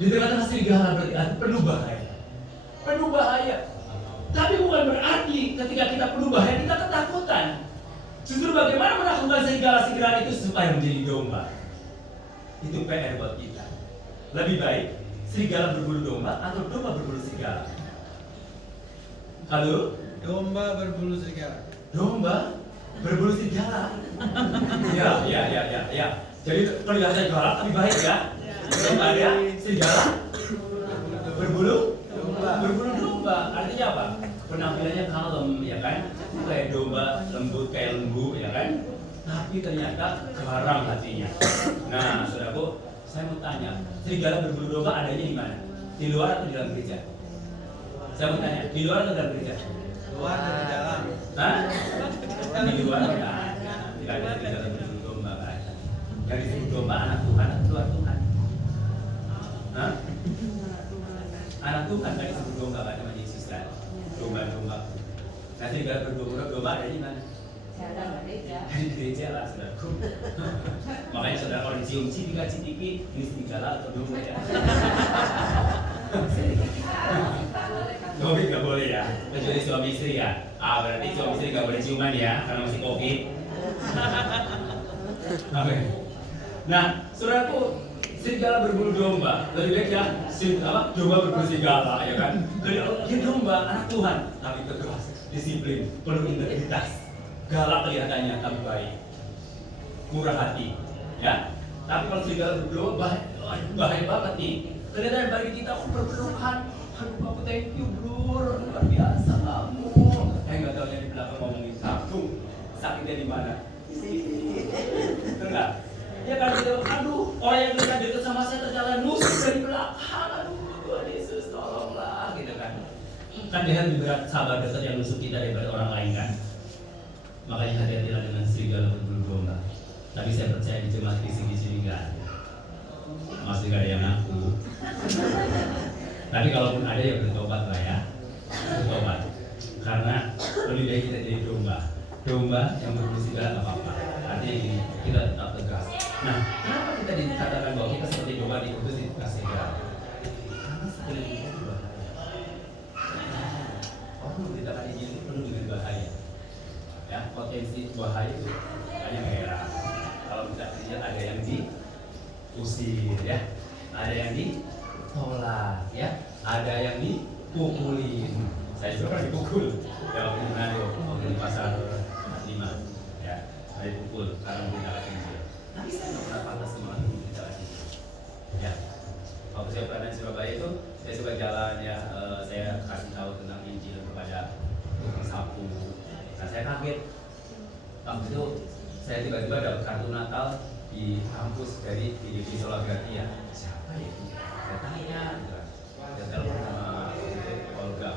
Di tengah-tengah serigala berarti penuh bahaya. Penuh bahaya. Tapi bukan berarti ketika kita penuh bahaya kita ketakutan. Justru bagaimana menaklukkan serigala-serigala itu supaya menjadi domba. Itu PR buat kita. Lebih baik serigala berbulu domba atau domba berbulu serigala? Halo? Domba berbulu serigala. Domba berbulu serigala. Ya. Jadi kalau nggak serigala lebih baik ya. Daripada serigala berbulu domba. Artinya apa? Penampilannya kalem, ya kan? Kayak domba lembut, kayak lembu, ya kan? Tapi tapi ternyata garam hatinya. Nah, saudaraku, saya mau tanya, serigala berbulu domba adanya di mana? Di luar atau di dalam gereja? Saya mau tanya, di luar atau dalam gereja? Luar dan di dalam. Hah? Di luar tidak ada. Tidak ada serigala berbulu domba, nggak ada. Yang disebut domba anak Tuhan atau keluar Tuhan? Hah? Anak Tuhan kan disebut domba, kan nama Yesus kan? Domba-domba. Nah, serigala berbulu domba ada di mana? Di gereja lah, saudaraku. Makanya saudara kalau dicium cipika-cipiki, ini serigala atau domba ya? Covid nggak boleh ya, kecuali suami istri ya. Berarti suami istri nggak boleh ciuman ya, karena masih Covid. Oke. Nah, saudaraku, serigala berbulu domba, lebih baik ya, domba berbulu serigala, ya kan? Dia domba, anak Tuhan, tapi tegas, disiplin, penuh integritas. Galak kelihatannya, tapi baik, murah hati, ya. Tapi kalau serigala berbulu bahaya banget nih. Ternyata bagi kita berpelukan, aduh kamu thank you bro, luar biasa kamu. Nggak tahu yang di belakang ngomongin satu, sakitnya di mana? Enggak? Ya kan kita, aduh orang yang dekat sama saya terjalan nusuk dari belakang, aduh Tuhan Yesus tolonglah, gitu kan? Kan dia lebih berat sabar dekat yang nusuk kita daripada orang lain kan? Makanya hati-hatilah dengan serigala berbulu domba. Tapi saya percaya di jemaat di sini nggak ada. Masih nggak ada yang ngaku. Tapi kalaupun ada ya bertobat lah ya, bertobat. Karena lebih baik kita jadi domba yang berbulu serigala nggak apa-apa. Artinya gini, kita tetap tegas. Nah, kenapa kita dikatakan bahwa kita seperti domba diutus di tengah serigala? Karena sekeliling kita berbahaya. Orang memberitakan Injil itu penuh dengan bahaya. Ya, potensi bahaya itu banyak ya. Kalau kita lihat ada yang diusir ya, ada yang ditolak ya, ada yang dipukulin. Saya juga pernah dipukul ya waktu di Manado, waktu di pasar 5 ya, saya dipukul karena memberitakan Injil. Tapi saya nggak pernah patah semangat memberitakan Injil. Ya, waktu saya pernah di Surabaya itu saya suka jalan ya, saya kasih tahu tentang Injil kepada tukang sapu. Nah, saya kaget. Waktu itu saya tiba-tiba dapat kartu Natal di kampus dari IDP Solagartia. Siapa ya? Saya tanya, saya telepon sama Olga.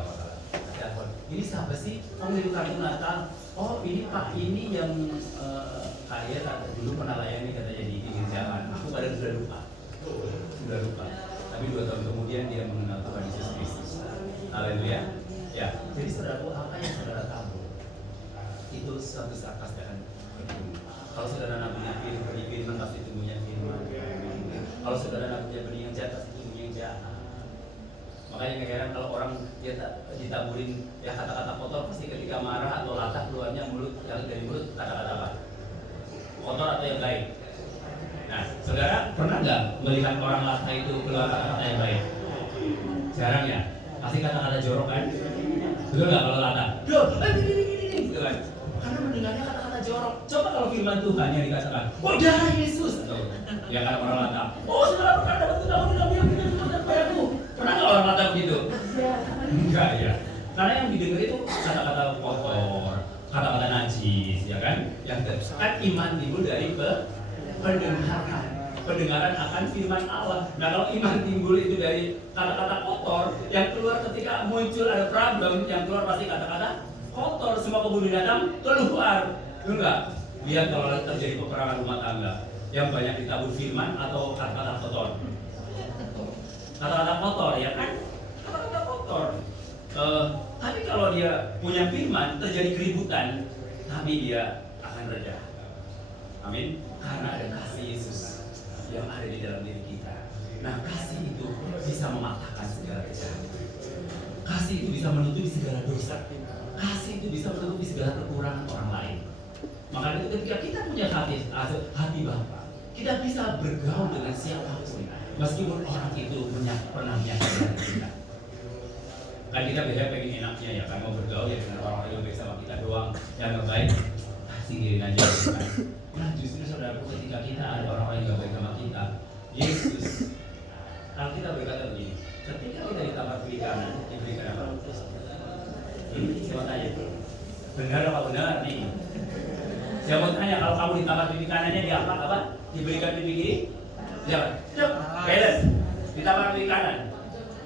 Saya telepon, ini siapa sih? Kamu itu kartu Natal? Oh, ini Pak, ini yang kaya dulu pernah layani katanya di pinggir jalan. Aku kadang sudah lupa. Tapi 2 tahun kemudian dia mengenal Tuhan Yesus Kristus. Haleluya. Ya, jadi saudaraku, apa yang saudara tahu? Itu suatu saat pasti akan bertumbuh. Kalau saudara punya firman, pasti tumbuhnya firman. Kalau saudara punya benih yang jahat, pasti tumbuhnya yang jahat. Makanya nggak heran kalau orang dia ditaburin ya kata-kata kotor, pasti ketika marah atau latah keluarnya dari mulut kata-kata apa? Kotor atau yang baik. Nah, saudara pernah nggak melihat orang latah itu keluar kata-kata yang baik? Jarang ya. Pasti kata-kata jorok kan? Betul nggak kalau latah? Gitu kan? Karena mendengarnya kata-kata jorok. Coba kalau firman Tuhan yang dikatakan, oh darah Yesus, atau ya kan orang latah, oh saudara pernah dapat kedatangan dalam yang kita lakukan padaku. Pernah nggak orang latah begitu? Enggak ya. Karena yang didengar itu kata-kata kotor, kata-kata najis, ya kan? Yang kan iman timbul dari pendengaran akan firman Allah. Nah kalau iman timbul itu dari kata-kata kotor, yang keluar ketika muncul ada problem, yang keluar pasti kata-kata kotor, semua kebun binatang keluar. Betul nggak? Lihat kalau terjadi peperangan rumah tangga, yang banyak ditabur firman atau kata-kata kotor. Kata-kata kotor, ya kan? Kata-kata kotor. Tapi kalau dia punya firman, terjadi keributan, tapi dia akan reda. Amin. Karena ada kasih Yesus yang ada di dalam diri kita. Nah, kasih itu bisa mematahkan segala kejahatan. Kasih itu bisa menutupi segala dosa. Kasih itu bisa menutupi segala kekurangan orang lain. Maka itu ketika kita punya hati Bapa, kita bisa bergaul dengan siapapun, meskipun orang itu pernah menyakiti kita. Kan kita biasanya pengen enaknya ya, kan mau bergaul ya dengan orang yang baik sama kita doang, yang nggak baik, singkirin aja. Kan? Nah justru saudara, ketika kita ada orang-orang yang nggak baik sama kita, Yesus, kalau kita berkata begini, ketika kita di taman perikanan, diberikan apa? Siapa tanya? Benar apa benar nih? Saya mau tanya, kalau kamu ditampar pipi kanannya dia apa? Diberikan pipi kiri? Siapa? Kalian ditampar pipi kanan.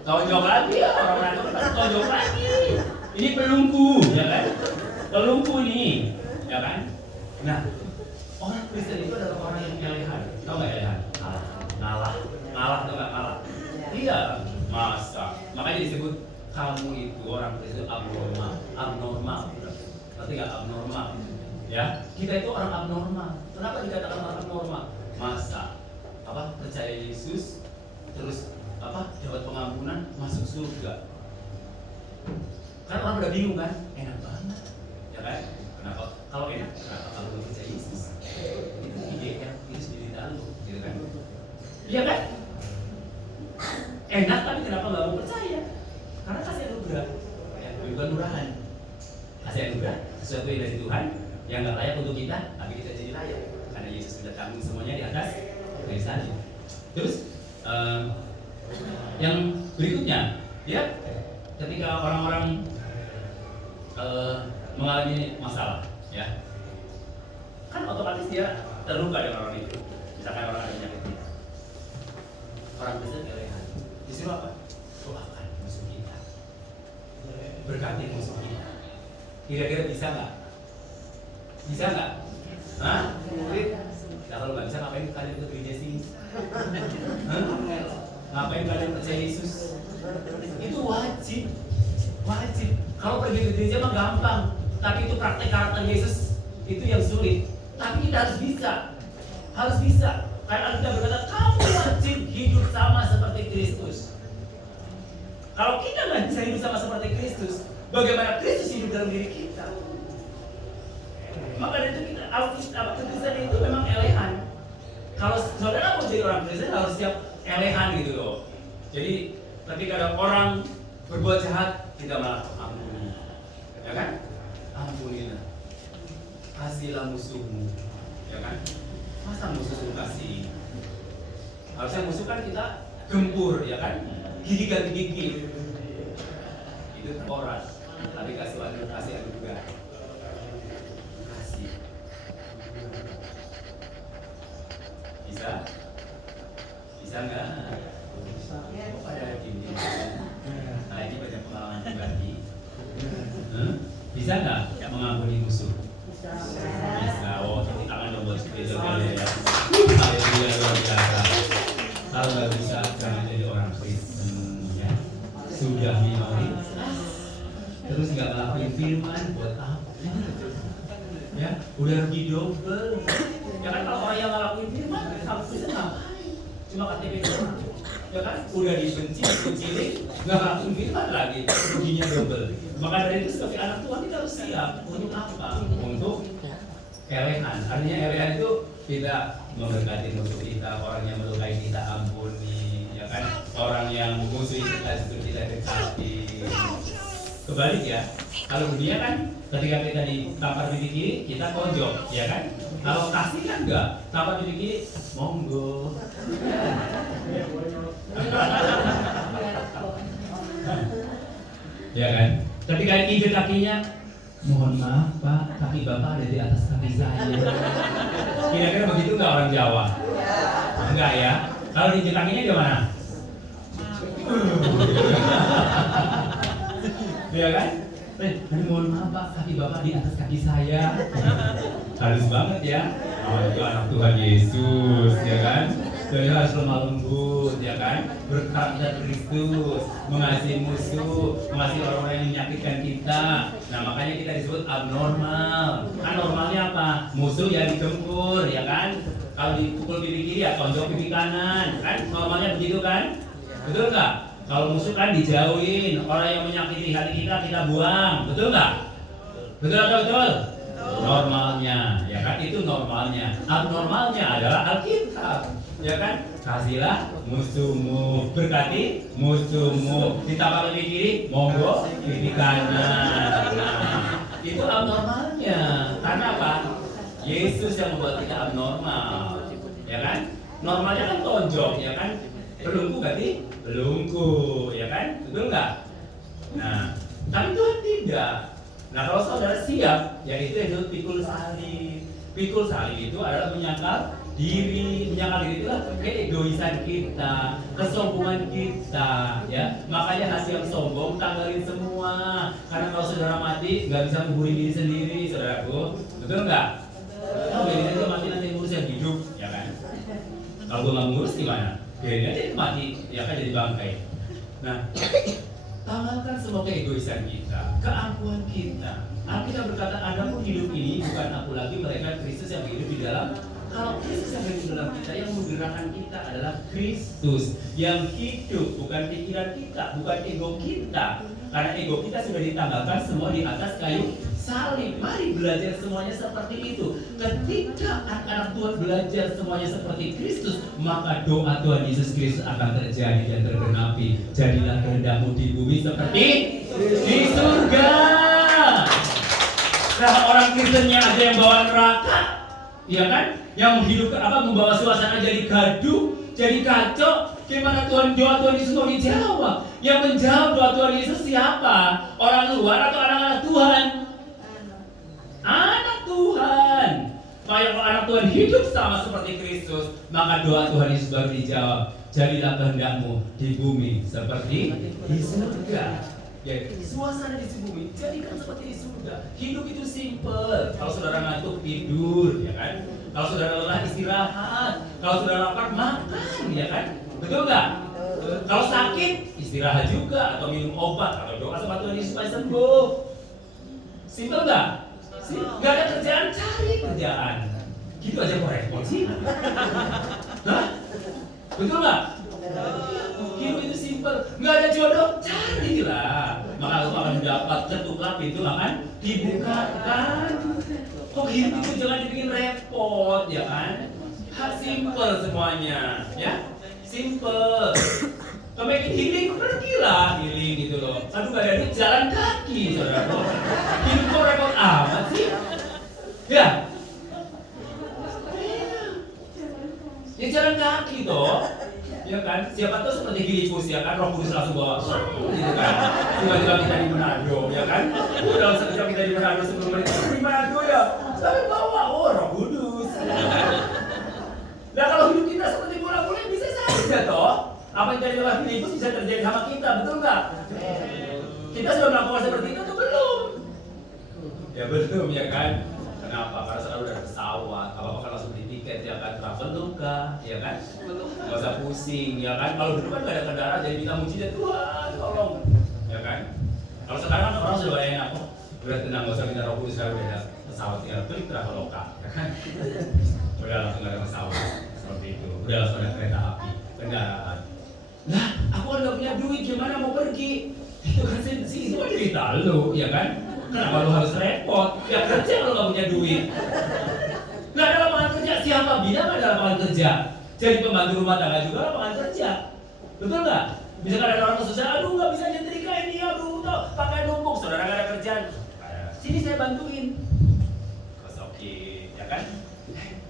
Tonjok lagi ya, orang tonjok lagi. Ini pelungku, ya kan? Pelungku ini, ya kan? Nah, orang Kristen itu adalah orang yang elehan. Tahu nggak elehan? Ngalah, tahu nggak ngalah? Iya, masa. Makanya disebut kamu itu orang Kristen abnormal. Berarti nggak abnormal? Ya, kita itu orang abnormal. Kenapa dikatakan orang abnormal? Masa percaya Yesus terus dapat pengampunan masuk surga? Kan orang udah bingung kan? Enak banget, ya kan? Kenapa? Kalau enak, kenapa kamu belum percaya Yesus? Itu IGR, itu sendiri lalu, gitu kan? Iya kan? Enak tapi kenapa nggak mau percaya? Karena kasih anugerah, ya, bukan murahan. Kasih anugerah, sesuatu yang dari Tuhan yang nggak layak untuk kita, tapi kita jadi layak karena Yesus sudah tanggung semuanya di atas dari salib. Terus yang berikutnya, ya, ketika orang-orang mengalami masalah, ya, kan otomatis dia terluka dengan orang itu. Misalkan orang ada penyakit, orang Kristen elehan, disuruh apa? Doakan musuh kita, berkati musuh kita. Kira-kira bisa nggak? Bisa nggak? Hah? Murid? Nah, kalau nggak bisa, ngapain kalian ke gereja sini? Ngapain kalian percaya Yesus? Itu wajib. Kalau pergi ke gereja mah gampang, tapi itu praktek karakter Yesus itu yang sulit. Tapi kita harus bisa. Karena Alkitab berkata, kamu wajib hidup sama seperti Kristus. Kalau kita nggak bisa hidup sama seperti Kristus, bagaimana Kristus hidup dalam diri kita? Maka dari itu Kristen itu memang elehan. Kalau saudara mau jadi orang Kristen harus siap elehan gitu loh. Jadi ketika ada orang berbuat jahat, kita malah ampuni, ya kan? Ampunilah, kasihlah musuhmu, ya kan? Masa musuh kasih? Harusnya musuh kan kita gempur, ya kan? Gigi ganti gigi, itu orang. Tapi kasih anugerah. Bisa nggak? Kok ada gini? Nah, ini banyak pengalaman pribadi. Bisa nggak mengampuni musuh? Bisa. Oh, kita tangan dong buat spesial kali ya. Haleluya, luar biasa. Kalau nggak bisa, jangan jadi orang Kristen, ya. Sudah minoritas, terus nggak ngelakuin firman buat apa? Ya, udah rugi double. Ya kan, kalau orang yang ngelakuin firman, harus bisa ngapain? Cuma KTP doang, ya kan? Udah dibenci, nggak ngelakuin firman lagi, ruginya double. Maka dari itu sebagai anak Tuhan kita harus siap untuk apa? Untuk elehan. Artinya elehan itu kita memberkati musuh kita, orang yang melukai kita ampuni, ya kan? Orang yang musuhi kita justru kita dekati. Kebalik ya, kalau dunia kan ketika kita ditampar pipi kiri kita tonjok, ya kan? Kalau kasih kan enggak, tampar pipi kiri, monggo. Ya kan? Ketika injek kakinya, mohon maaf Pak, kaki Bapak ada di atas kaki saya. Kira-kira begitu nggak orang Jawa? Enggak ya? Kalau diinjek kakinya di mana? Ya kan? Mohon maaf Pak, kaki Bapak di atas kaki saya. Halus banget ya. Itu anak Tuhan Yesus, ya kan? Jadi harus lemah lembut, ya kan? Berkarakter Kristus, mengasihi musuh, mengasihi orang-orang yang menyakitkan kita. Nah, makanya kita disebut abnormal. Kan normalnya apa? Musuh yang digempur, ya kan? Kalau dipukul pipi kiri ya tonjok pipi kanan, kan? Normalnya begitu kan? Betul nggak? Kalau musuh kan dijauhin, orang yang menyakiti hati kita buang, betul nggak? Betul atau betul? Normalnya, ya kan? Itu normalnya. Abnormalnya adalah Alkitab, ya kan? Kasihlah musuhmu, berkati musuhmu, ditampar pipi kiri, monggo pipi kanan. Nah, itu abnormalnya. Karena apa? Yesus yang membuat kita abnormal, ya kan? Normalnya kan tonjok, ya kan? Belungku ganti belungku, ya kan? Betul nggak? Nah, tapi Tuhan tidak. Nah, kalau saudara siap, ya itu yang disebut pikul salib. Pikul salib itu adalah menyangkal diri itulah keegoisan kita, kesombongan kita, ya. Makanya hasil sombong tanggalin semua. Karena kalau saudara mati nggak bisa menghuni diri sendiri, saudaraku, betul nggak? Kalau biarin aja mati nanti ngurus yang hidup, ya kan? Kalau gue nggak ngurus gimana? Biarin aja mati, ya kan jadi bangkai. Nah, tanggalkan semua keegoisan kita, keangkuhan kita. Alkitab berkata, Anda pun hidup ini bukan aku lagi, mereka Kristus yang hidup di dalam. Kalau Kristus yang hidup di dalam kita, yang menggerakkan kita adalah Kristus yang hidup, bukan pikiran kita, bukan ego kita. Karena ego kita sudah ditanggalkan semua di atas kayu salib. Mari belajar semuanya seperti itu. Ketika anak-anak Tuhan belajar semuanya seperti Kristus, maka doa Tuhan Yesus Kristus akan terjadi dan tergenapi. Jadilah kehendakmu di bumi seperti di surga. Nah, orang Kristennya aja yang bawa neraka, ya kan? Yang menghidupkan membawa suasana jadi gaduh, jadi kacau. Gimana doa Tuhan Yesus mau dijawab? Yang menjawab doa Tuhan Yesus siapa? Orang luar atau anak-anak Tuhan? Anak Tuhan. Maka kalau anak Tuhan hidup sama seperti Kristus, maka doa Tuhan Yesus baru dijawab. Jadilah kehendakmu di bumi seperti di surga. Ya, suasana di bumi jadikan seperti di surga. Hidup itu simple. Kalau saudara ngantuk tidur, ya kan? Kalau saudara lelah istirahat. Kalau saudara lapar makan, ya kan? Betul nggak? Kalau sakit istirahat juga atau minum obat atau doa sama Tuhan Yesus supaya sembuh. Simple nggak? Nggak ada kerjaan, cari kerjaan. Gitu aja kok repot sih. Hah? Betul nggak? Hidup itu simple. Nggak ada jodoh, carilah. Maka kamu akan mendapat, ketuklah pintu akan dibukakan. Kok hidup itu jangan dibikin repot, ya kan? Simple semuanya, ya. Simple. Kalau makin healing, pergilah healing gitu loh. Aduh gak ada duit, jalan kaki, saudara. Hidup kok repot amat sih? Ya. Ya jalan kaki toh. Ya kan, siapa tuh seperti Filipus, ya kan, Roh Kudus langsung bawa, gitu kan. Tiba-tiba kita di Manado, ya kan. Dalam sekejap kita di Manado sebelum mereka di Manado ya. Tapi bawa, Roh Kudus. Nah kalau hidup kita seperti bola-bola bisa saja toh. Apa yang terjadi sama Filipus bisa terjadi sama kita, betul nggak? Kita sudah melakukan seperti itu atau belum? Ya belum, ya kan. Kenapa? Karena sekarang udah ada pesawat, apa-apa kan langsung beli tiket, ya kan, Traveloka, ya kan? Gak usah pusing, ya kan? Kalau dulu kan gak ada kendaraan, jadi kita mujizat, Tuhan tolong, ya kan? Kalau sekarang kan orang sudah enak kok, udah tenang, gak usah minta Roh Kudus, sekarang udah ada pesawat, tinggal klik Traveloka, ya kan? Udah langsung ada pesawat, seperti itu, udah langsung ada kereta api, kendaraan. Nah, aku kan gak punya duit, gimana mau pergi? Itu kan sih, itu kan cerita lu, ya kan? Kenapa lu harus repot? Ya kerja kalau gak punya duit. Gak ada lapangan kerja, siapa bilang ada lapangan kerja? Jadi pembantu rumah tangga juga lapangan kerja. Betul nggak? Misalkan ada orang kesusahan, aduh nggak bisa nyetrika ini, aduh pakai numpuk, saudara nggak ada kerjaan. Sini saya bantuin. Kosokin, ya kan?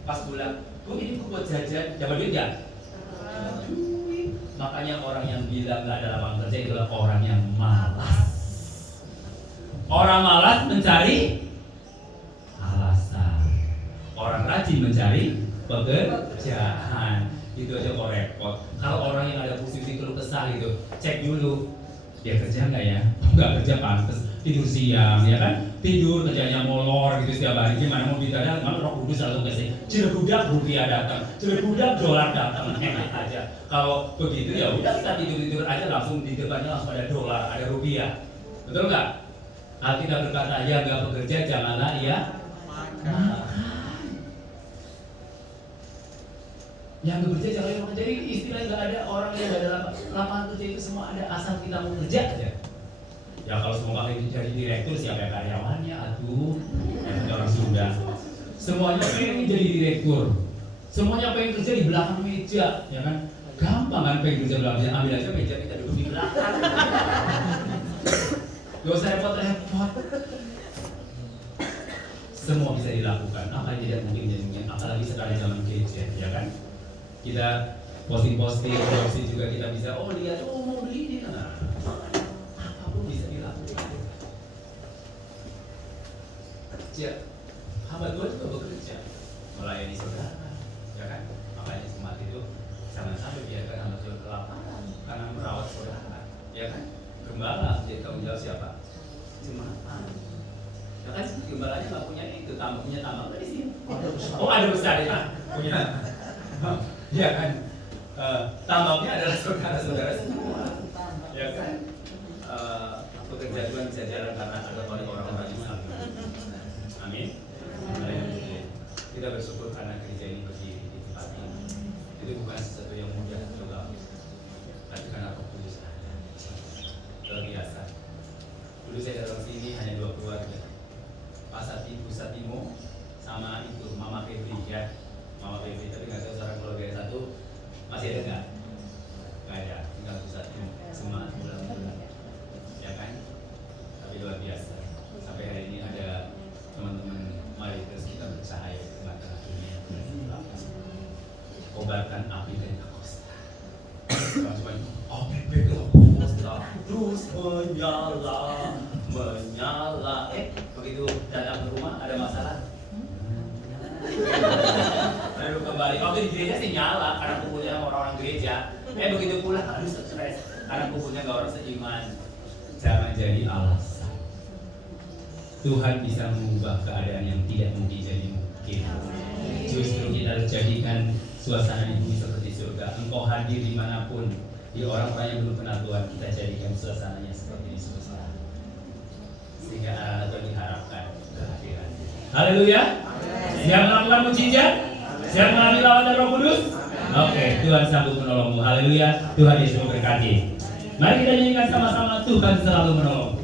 Pas pulang, Bu ini buat jajan, dapat duit nggak? Duit. Makanya orang yang bilang nggak ada lapangan kerja itulah orang yang malas. Orang malas mencari alasan. Orang rajin mencari pekerjaan. Itu aja kok repot. Kalau orang yang ada pusing keluh kesah gitu, cek dulu dia kerja nggak ya? Nggak kerja pantas, tidur siang, ya kan? Tidur kerjanya molor gitu setiap hari. Gimana mau ditanya? Mana Roh Kudus langsung kasih. Cilebudak rupiah datang, cilebudak dolar datang, enak aja. Kalau begitu ya udah kita tidur aja langsung di depannya langsung ada dolar, ada rupiah. Betul nggak? Alkitab berkata, ya nggak bekerja janganlah ia makan. Yang bekerja jangan makan. Jadi istilah nggak ada orang yang nggak ada lapangan kerja itu semua ada asal kita mau kerja aja. Ya kalau semua kali jadi direktur siapa yang karyawannya? Aduh, orang Sunda. Semuanya pengen jadi direktur. Semuanya pengen kerja di belakang meja, ya kan? Gampang kan pengen kerja di belakang meja. Ambil aja meja kita duduk di belakang. Gak usah repot-repot. Semua bisa dilakukan. Apa yang tidak mungkin jadinya? Apalagi sekarang zaman gadget, ya kan? Kita posting-posting, promosi juga kita bisa. Oh lihat, mau beli ini. Nah, apapun bisa dilakukan. Kerja, hamba Tuhan juga bekerja. melayani saudara, ya kan? Makanya jemaat itu jangan sampai biarkan hamba Tuhan kelaparan karena merawat saudara, ya kan? Gembala jadi tanggung jawab siapa? Jemaat. Ya kan gembalanya nggak punya itu, punya tambang di sini. Oh ada besar ya, punya. Ya kan? Tambangnya adalah saudara-saudara semua, ya kan? Pekerjaan Tuhan bisa jalan karena ada orang-orang Islam. Amin. Kita bersyukur karena gereja ini berdiri di tempat ini. Itu bukan sesuatu yang mudah, coba. Tapi karena Roh Kudus ada. Luar biasa. Dulu saya datang sini hanya 2 keluarga. Pak Sati, Bu Satimo, sama itu Mama Febri ya. Mama Febri, tapi nggak tahu sekarang keluarga yang satu masih ada nggak? Nggak ada, tinggal Bu Satimo. Semua bulan-bulan. Ya kan? Tapi luar biasa. Sampai hari ini ada teman-teman mayoritas kita bercahaya di tengah-tengah dunia. Obatkan api Pentakosta. Cuma api Pentakosta terus menyala. Begitu datang ke rumah ada masalah. Lalu kembali. Waktu di gereja sih nyala karena kumpulnya orang-orang gereja. Begitu pulang aduh stres karena kumpulnya nggak orang seiman. Jangan jadi alasan. Tuhan bisa mengubah keadaan yang tidak mungkin jadi mungkin. Justru kita jadikan suasana di bumi seperti surga. Engkau hadir dimanapun, di orang-orang yang belum kenal Tuhan, kita jadikan suasananya seperti di surga. Sehingga anak-anak Tuhan diharapkan kehadiran. Haleluya. Siap melakukan mujizat? Siap mengalami lawatan Roh Kudus? Oke, Tuhan sanggup menolongmu. Haleluya. Tuhan Yesus memberkati. Mari kita nyanyikan sama-sama, Tuhan selalu menolong.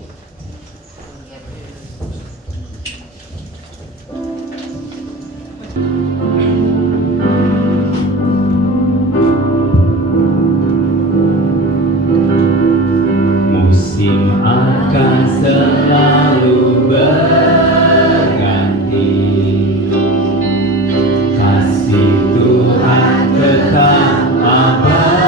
Musim akan selalu berganti, kasih Tuhan tetap abadi.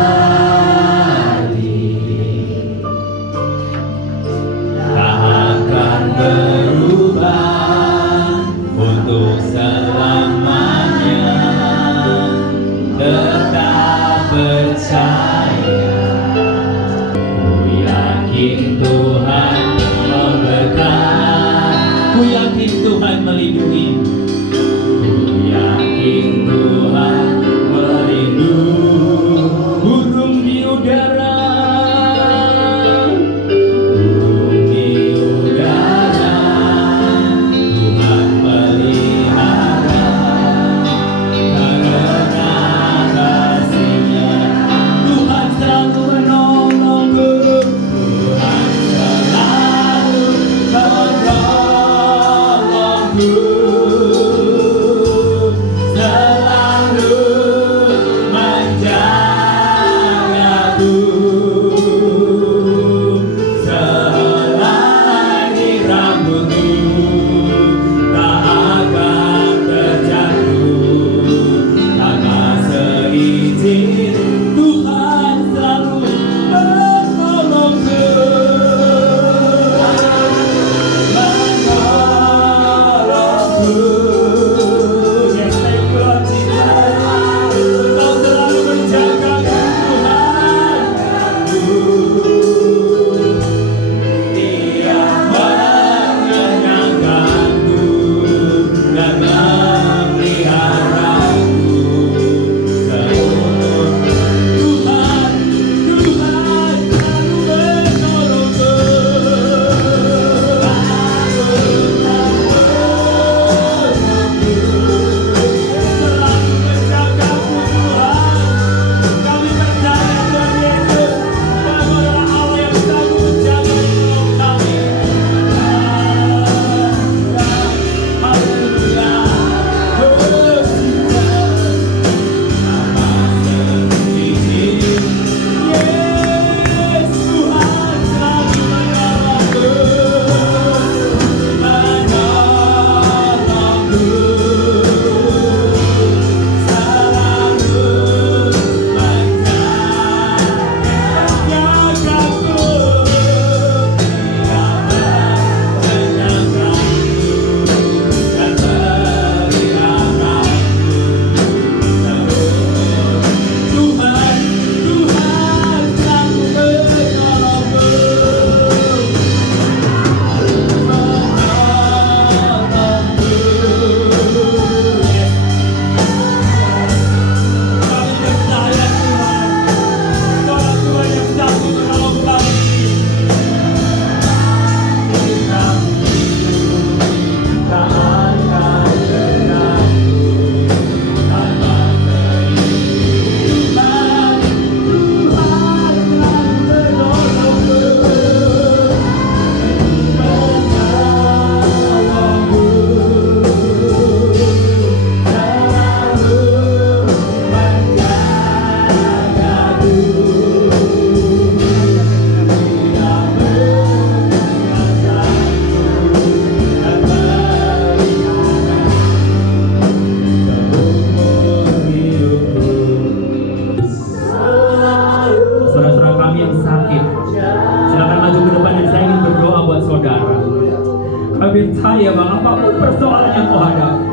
persoalan yang kau hadapi,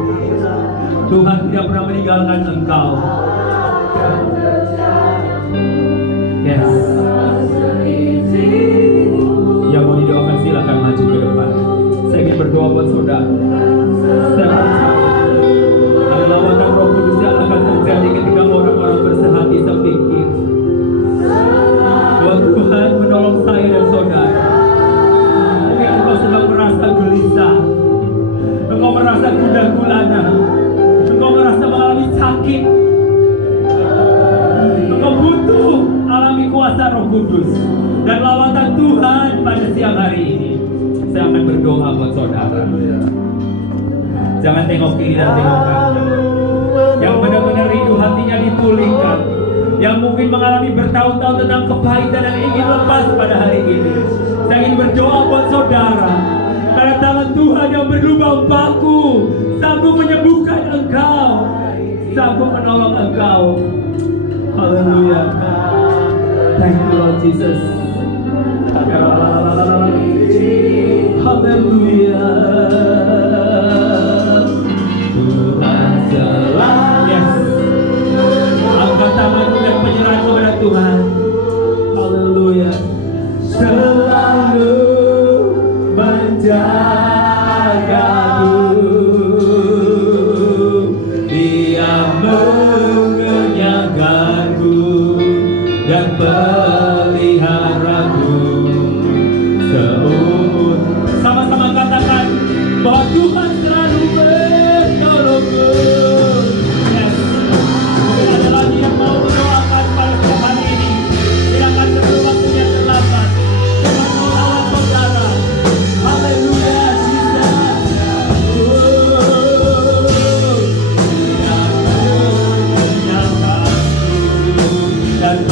Tuhan tidak pernah meninggalkan engkau. Yes. Yang mau didoakan silakan maju ke depan. Saya ingin berdoa buat saudara. Saya percaya ada lawatan Roh Kudus yang akan terjadi ketika orang-orang bersehati sepikir. Buat Tuhan menolong saya dan saudara. Mungkin engkau sedang merasa gelisah, engkau merasa gundah gulana, engkau merasa mengalami sakit, engkau butuh alami kuasa Roh Kudus dan lawatan Tuhan pada siang hari ini. Saya akan berdoa buat saudara. Jangan tengok kiri dan tengok kanan. Yang benar-benar rindu hatinya dipulihkan, yang mungkin mengalami bertahun-tahun tentang kepahitan dan ingin lepas pada hari ini. Saya ingin berdoa buat saudara, karena tangan Tuhan yang berlubang paku sanggup menyembuhkan engkau, sanggup menolong engkau. Haleluya. Thank you Lord Jesus. Haleluya. Tuhan selalu. Yes. Angkat tanganmu dan penyerahan kepada Tuhan. Haleluya. Selalu menjagaku, Dia mengenyangkanku dan peliharaku seumur. Sama-sama katakan bahwa Tuhan selalu menolongku. Yes. Mungkin ada lagi yang mau mendoakan pada hari ini. Silakan sebelum waktunya terlambat. Tuhan melawat saudara. Haleluya, Jesus. Dia mengenyangkanku dan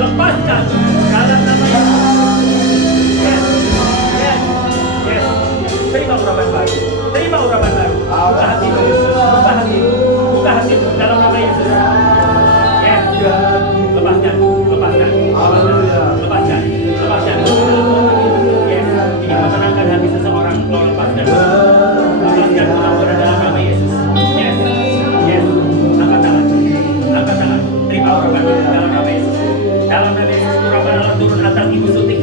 lepaskan mengikuti